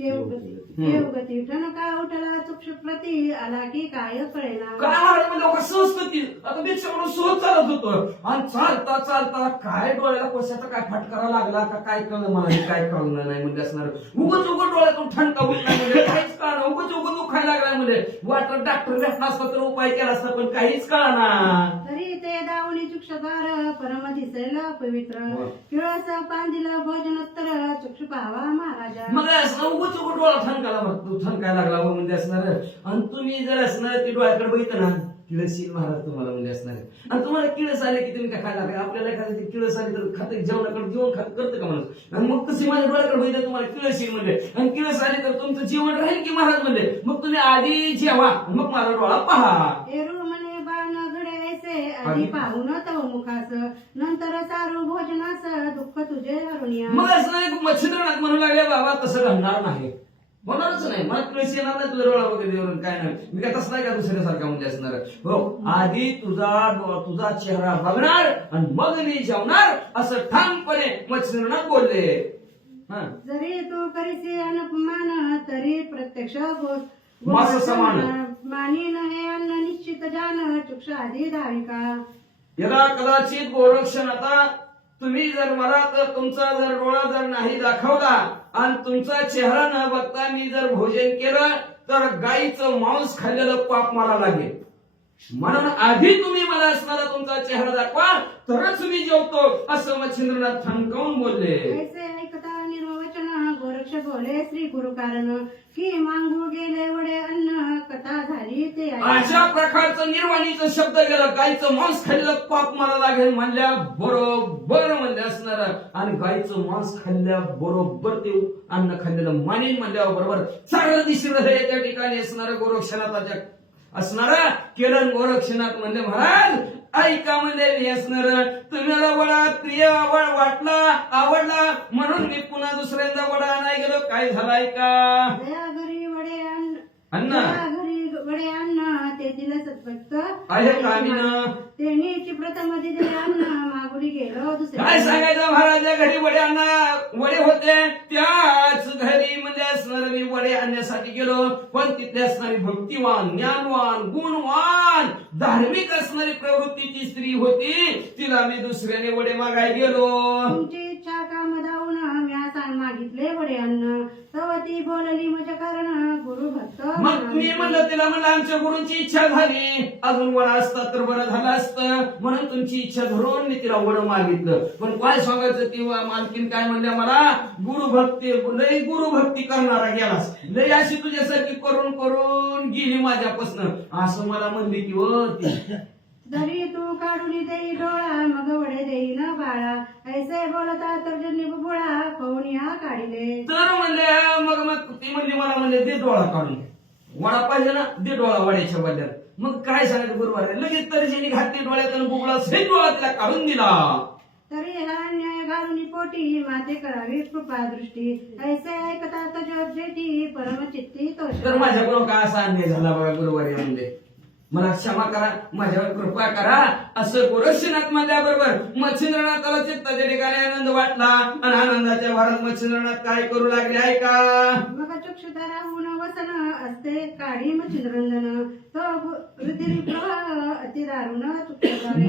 केवगती ठणका उठला चुक्ष प्रती आला की काय कळेना. काय महाराज म्हणजे लोक सहज करतील. आता भिक्षा म्हणून सहज चालत होतो आणि चालता चालता काय डोळ्याला कोशाचा काय फटकारा लागला का काय कळलं मला हे काय कळलं नाही म्हणजे असणार. उगच डोळ्यातून ठणका उठला म्हणजे काहीच कळणार. उगच दुखायला लागला म्हणजे वाटत डॉक्टर भेटला असता तर उपाय केला असता पण काहीच कळणार. तरी ते दावणी चुक्षकार परम दिसेल पवित्र किळस पांदिल भोजनोत्तर चुक्ष पाहावा महाराजा. मग असं उगच डोळा ठणकायला लागला म्हणजे असणार. आणि तुम्ही जर असणार ते डोळ्याकडे बघितलं ना किळसील महाराज तुम्हाला म्हणजे असणार. आणि तुम्हाला किळस आले की तुम्ही काय खायला लागला. आपल्याला एखाद्या किळस आली तर खाते जेवणाकडे जेवण करतं का म्हणत. आणि मग कशी माझ्या डोळ्याकडे बघितलं तुम्हाला किळसील म्हणजे. आणि किळस आली तर तुमचं जेवण राहील की महाराज म्हणजे. मग तुम्ही आधी जेवा मग माझा डोळा पहा. एरू म्हणे बाण घडे आधी पाहून तव मुखास नंतर सारू भोजनास दुःख तुझे हरुनिया. मग असं मच्छिंद्रनाथ म्हणू लागले बाबा तसं घडणार नाही. होणारच नाही. मला तुळशी येणार नाही तुझा डोळा वगैरे काय नाही. मी काय तसं नाही का दुसऱ्यासारखा म्हणजे असणार. हो आधी तुझा चेहरा बघणार आणि मग मी जेवणार असं ठामपणे मच्छिंद्रनाथ बोलले. जरी तू करीसी अनुपमान तरी प्रत्यक्ष मास समान मानीन हे अन्न निश्चित जान चुक्ष आधी धाविका. याला कदाचित गोरक्षण आता तुम्ही जर मला तर तुमचा जर डोळा जर नाही दाखवला आणि तुमचा चेहरा न बघता मी जर भोजन केलं तर गाईचं मांस खाल्लेलं पाप मला लागेल. म्हणून आधी तुम्ही मला असणारा तुमचा चेहरा दाखवा तरच मी जेवतो असं मच्छिंद्रनाथ ठणकावून बोलले. ऐसे ऐकता निर्वचन गोरक्ष बोले श्री गुरु कारण की मागू गेले वडे अन्न कथा झाली ते अशा प्रकारचं निर्वाणीचं शब्द गेलं. गाईचं मांस खाल्लेलं पाप मला लागेल म्हणल्या बरोबर म्हणजे असणार. आणि गाईचं मांस खाल्ल्या बरोबर ते अन्न खाल्लेलं मानेन म्हणल्यावर बरोबर चांगलं दिसलं त्या ठिकाणी असणारं गोरक्षनाथाच्या असणारा किरण गोरक्षनाथ म्हणले महाराज ऐका म्हणजे मी असणार. तुम्हाला वडा प्रिय वाटला आवडला म्हणून मी पुन्हा दुसऱ्यांदा वडा नाही गेलो. काय झालं ऐका. घरी वडे अन्न घरी वडे अन्न ते दिलं सत्पक्त आहे कामीनं ते नीची प्रथम दिले अन्न मागुरी गेलो दुसऱ्या. काय सांगायचं महाराजा घरी वडे होते त्याच घरी म्हणजे असणार मी वडे आणण्यासाठी गेलो. पण तिथे असणारी भक्तिवान ज्ञानवान गुणवान धार्मिक असणारी प्रवृत्तीची स्त्री होती. तिला मी दुसऱ्याने वडे मागाय गेलो. तुमची इच्छा काम दावून व्यासान मागितले वडे अन्न तेव्हा ती बोलली म्हणजे कारण गुरु भक्त. मग मी म्हणलं तिला म्हणलं आमच्या गुरूंची इच्छा झाली अजून वडा असता तर बरं झालं असतं म्हणून तुमची इच्छा धरून मी तिला वड मागितलं. पण काय सांगायचं ती मालकीन काय म्हणल्या मला गुरुभक्ती लय गुरुभक्ती करणारा गेलास लय अशी तुझ्यासारखी करून करून गेली माझ्यापासून असं मला म्हणली की हो ती. जरी तू काढून देई डोळा मग वडे देई न बाळा ऐसे बोलता तर जन्नी बुबुळा खाऊन या काढिले. तर म्हणले मग ती म्हणली मला म्हणले दे डोळा काढून वडा पाहिजे ना दे डोळा वड्याच्या बद्दल. मग काय सांगायचं बरोबर आहे लगेच तर्जनी घातली डोळ्यात आणि बुबुळा सहित डोळा तिला काढून दिला. तरी हा अन्याय घालून पोटी माते करावी कृपा दृष्टी ऐसे ऐकता जेठी परम चित्ती तोष. तर माझ्याकडून काय असा अन्याय झाला बघा बरोबर आहे म्हणजे मला क्षमा करा माझ्यावर कृपा करा असं गोरक्षनाथ म्हणल्याबरोबर मच्छिंद्रनाथाला चित्ताच्या ठिकाणी आनंद वाटला. आणि आनंदाच्या भारत मच्छिंद्रनाथ काय करू लागले ऐका. मग चक्षुतारा होऊन वसन असते काढी मच्छिंद्रंजन तो रुधिरी प्रवाह अति दारुण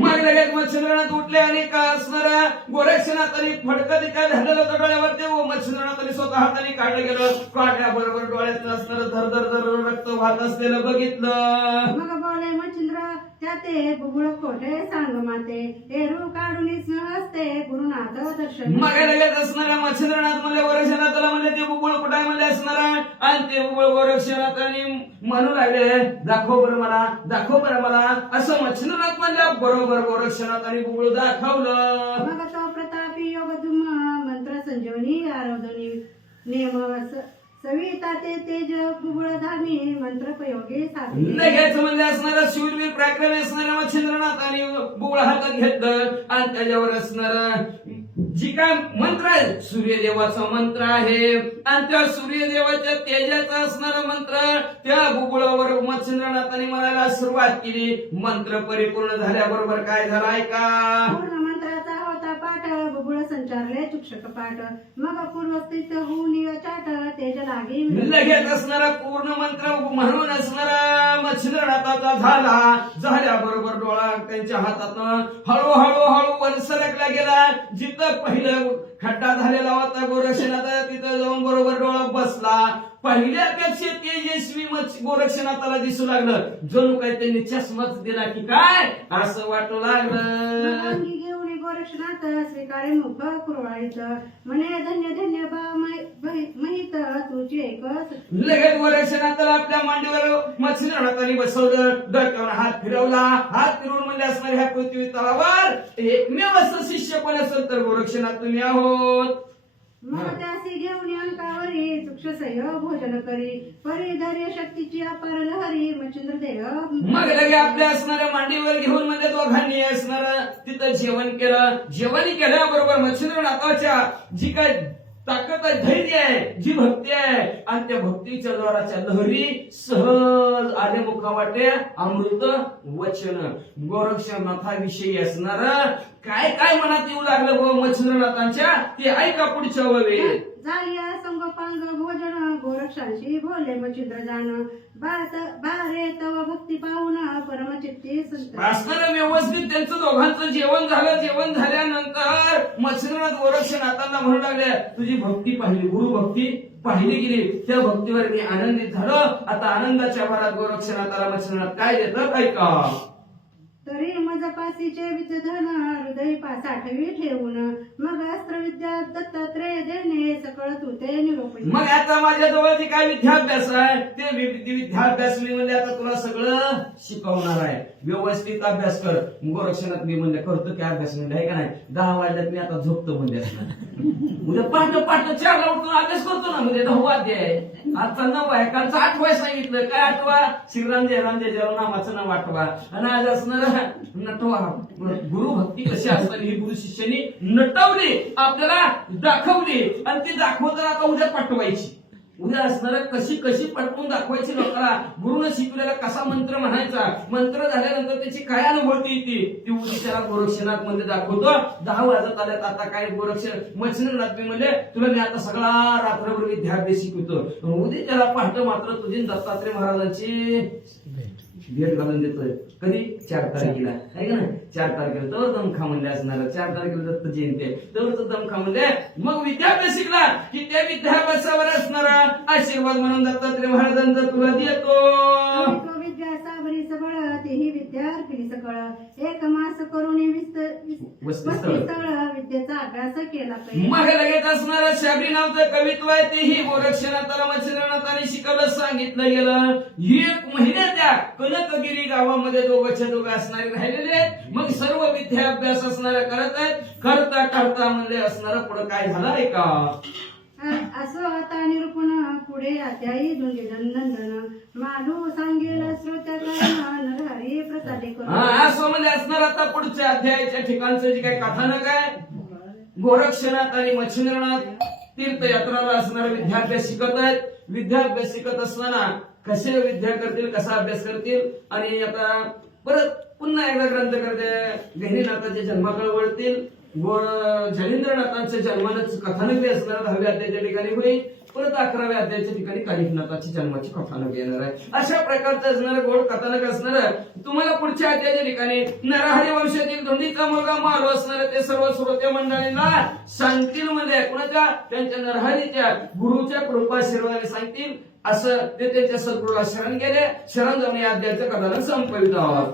मग लगेच मच्छिंद्रनाथ उठले आणि का असणारा गोरक्षनाथाने फडकं काय झालेलं होतं डोळ्यावर ते मच्छिंद्रनाथाने स्वतः हाताने काढलं गेलं. काढल्याबरोबर डोळ्यात असणारं धर धर धर रक्त वाहत असलेलं बघितलं. मग बोले मच्छिंद्र त्या ते बुबुळ कोठे सांग माते एरू काढून असते गुरुनाथ दर्शन. मग लगेच असणाऱ्या मच्छिंद्रनाथ म्हणले गोरक्षनाथाला म्हणले ते बुबुळ कुठे म्हणले असणारा आणि ते बुबुळ गोरक्षनाथाने म्हणू लागले दाखव बरं मला असं मच्छिंद्रनाथ म्हणल्या बरोबर गोरक्षनाथाने बुबुळ दाखवलं. मग तो प्रतापी योगधुम मंत्र संजीवनी आरोधनी नियम सविता ते तेज बुबुळ धामी मंत्र प्रयोगे साधले. लगेच म्हणजे असणारा शूरवीर पराक्रमी असणाऱ्या मच्छिंद्रनाथाने बुबुळ हातात घेतलं आणि त्याच्यावर असणारा जी काय मंत्र आहे सूर्यदेवाचा मंत्र आहे आणि त्या सूर्यदेवाच्या तेजाचा असणारा मंत्र त्या बुबुळावर मच्छिंद्रनाथाने म्हणायला सुरुवात केली. मंत्र परिपूर्ण झाल्याबरोबर काय झालं ऐका. पूर्ण मंत्राचा होता पाठ बुबुळ संचारले सूक्ष्म कपाट मग पूर्वस्थित होऊन चाट तेज लागे लगेच असणारा पूर्ण मंत्र म्हणून असणारा मच्छिंद्रनाथाचा झाल्याबरोबर डोळा त्यांच्या हातातून हळूहळू वर सरकला गेला. जिथं पहिलं खड्डा झालेला होता गोरक्षनाथ तिथं जाऊन बरोबर डोळा बसला. पहिल्यापेक्षा तेजस्वी गोरक्षनाथाला दिसू लागलं. जणू काही त्यांनी चष्माच दिला की काय असं वाटू लागलं. अंगी घेऊन गोरक्षनाथ श्रीकाळे मुख कुरवाळीत म्हणे धन्य धन्य बा महित तुझी एकच. लगेच गोरक्षनाथाला आपल्या मांडीवर मच्छिंद्रनाथाने बसवलं. डोक्यावर हात फिरवला. हात फिरवून म्हणजे असणार ह्या पृथ्वी तलावर एकमेव असं शिष्य कोण असेल तर गोरक्षनाथ तुम्ही आहोत. मग त्यासी घेऊन अंकावरी सुक्षसह्य भोजन करी परिधर्य शक्तीची अपार लहरी मच्छिंद्र देह. मग लगे आपल्या असणाऱ्या मांडीवर घेऊन म्हणजे दोघांनी असणार तिथं जेवण केलं. जेवण केल्याबरोबर मच्छिंद्रनाथाच्या जी काय ताकद आहे, धैर्य आहे, जी भक्ती आहे आणि त्या भक्तीच्या द्वाराच्या लहरी सहज आले मुखावाटे अमृत वचन गोरक्षनाथाविषयी असणार काय काय मनात येऊ लागलं मच्छिंद्रनाथांच्या ते ऐका पुढच्या वेळेत. झाली संगोपांग भोजन गोरक्षांशी बोलले मच्छिंद्र जाण बारे तव भक्ती पाहून परमचित्ती संत. असणारं व्यवस्थित त्यांचं दोघांचं जेवण झालं. जेवण झाल्यानंतर मच्छिंद्रनाथ गोरक्षनाथांना म्हणू लागले तुझी भक्ती पाहिली, गुरु भक्ती पाहिली गेली. त्या भक्तीवर मी आनंदित झालो. आता आनंदाच्या भरात गोरक्षनाथाला मच्छिंद्रनाथ काय देतात ऐका. तरी मज पासीचे विद्यधन हृदय साठवी ठेवून मग अस्त्रविद्या दत्तात्रेय देणे सकळ तुते निरोपी. मग आता माझ्याजवळ जे काय विद्याभ्यास आहे ते विद्याभ्यास मी म्हणजे आता तुला सगळं शिकवणार आहे. व्यवस्थित अभ्यास कर. गोरक्षनाथ मी म्हणजे करतो की अभ्यास म्हणजे आहे का नाही. 10 वाजल्यात मी आता झोपतो म्हणजे असणार. उद्या पाठ 4ला उठून अभ्यास करतो ना. म्हणजे 10वा अध्याय आजचा 9 आहे. कालचा 8वा सांगितलं. काय 8वा श्रीराम जय जय नामाचं नाव आठवा आणि आज असणार नटवा. गुरु भक्ती कशी असतात ही गुरु शिष्यानी नटवली आपल्याला दाखवली आणि ती दाखवताना आता उद्या पाठवायची. उद्या असणार कशी कशी पटवून दाखवायची लोकांना. गुरुनं शिकवलेला कसा मंत्र म्हणायचा. मंत्र झाल्यानंतर त्याची काय अनुभूती येते ती उद्या त्याला गोरक्षनाथ मध्ये दाखवतो. 10 वाजत आल्यात आता काय मच्छिंद्रनाथ मी म्हणजे तुला मी आता सगळा रात्रभर विद्याभ्यास शिकवतो. उद्या त्याला पहाटे मात्र तुझी दत्तात्रय महाराजांची भेट घालून देतोय. कधी 4 तारखेला आहे का ना. 4 तारखेला तर दमखा म्हणले असणार. 4 तारखेला दत्त जयंती आहे तर तो दमखा म्हणले. मग विद्याभ्यास शिकला की त्या विद्याभ्यासावर असणारा आशीर्वाद म्हणून दत्तात्रय महाराजांचा तुला देतो. विद्या साबरी सबळ तेही विद्यार्थिनी सकळ एक मास करून स्थळ विद्येचा अभ्यास केला पाहिजे. मग लगेच असणारा शाबरी नावचं कवित्व आहे तेही गोरक्षनाथाला मच्छिंद्रनाथाने शिकवलं सांगितलं गेलं. 1 महिन्यात त्या कनकगिरी गावामध्ये दोघंच्या दोघं असणारे राहिलेले आहेत. मग सर्व विद्याभ्यास असणाऱ्या करत आहेत. करता करता म्हणजे असणारं पुढे काय झालं आहे का. असो आता निरूपण पुढे अध्यायी नंदन माधू सांगेल श्रोत्याला नरहरी प्रसादे करून. असं म्हणजे असणार आता पुढच्या अध्यायाच्या ठिकाणचं जे काही कथानक आहे. गोरक्षनाथ आणि मच्छिंद्रनाथ तीर्थयात्राला असणारा विद्याभ्यास शिकत आहेत. विद्याभ्यास शिकत असताना कसे विद्या करतील कसा अभ्यास करतील आणि आता परत पुन्हा एकदा ग्रंथ करते गहिनीनाथाच्या जन्माकडे वळतील. जलेंद्रनाथांच्या जन्मानंच कथानक असणार 10व्या अध्यायाच्या ठिकाणी होईल. परत 11व्या अध्यायाच्या ठिकाणी कालिकनाथाची जन्माची कथानक येणार आहे. अशा प्रकारचं असणारं गोड कथानक असणार. तुम्हाला पुढच्या अध्यायाच्या ठिकाणी नरहरी वंशातील धोंडीचा मुलगा मारू असणार ते सर्व श्रोते मंडळींना सांगतील. म्हणजे कुणाच्या त्यांच्या नरहरीच्या गुरुच्या कृपाशीर्वादाने सांगतील. असं ते त्यांच्या सद्गुरूला शरण गेले. शरण जाऊन या अध्यायाचं कथानक संपवित आहोत.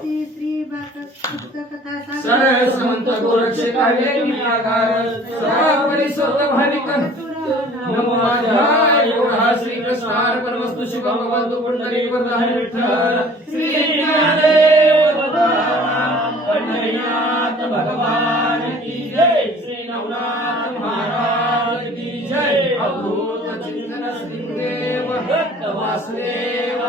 समंत गोरक्ष काव्य निराकार सर्वापरी स्वत भाविक नमो माझ्या एवढा श्रीकृष्णार परमस्तु शिव भगवंत पुंडरी वरदाय विठ्ठल श्री ज्ञानदेव पंढरीनाथ भगवान की जय. श्री नवनाथ महाराज की जय. अवधूत चिंतन श्रीदेव दत्त वासुदेव.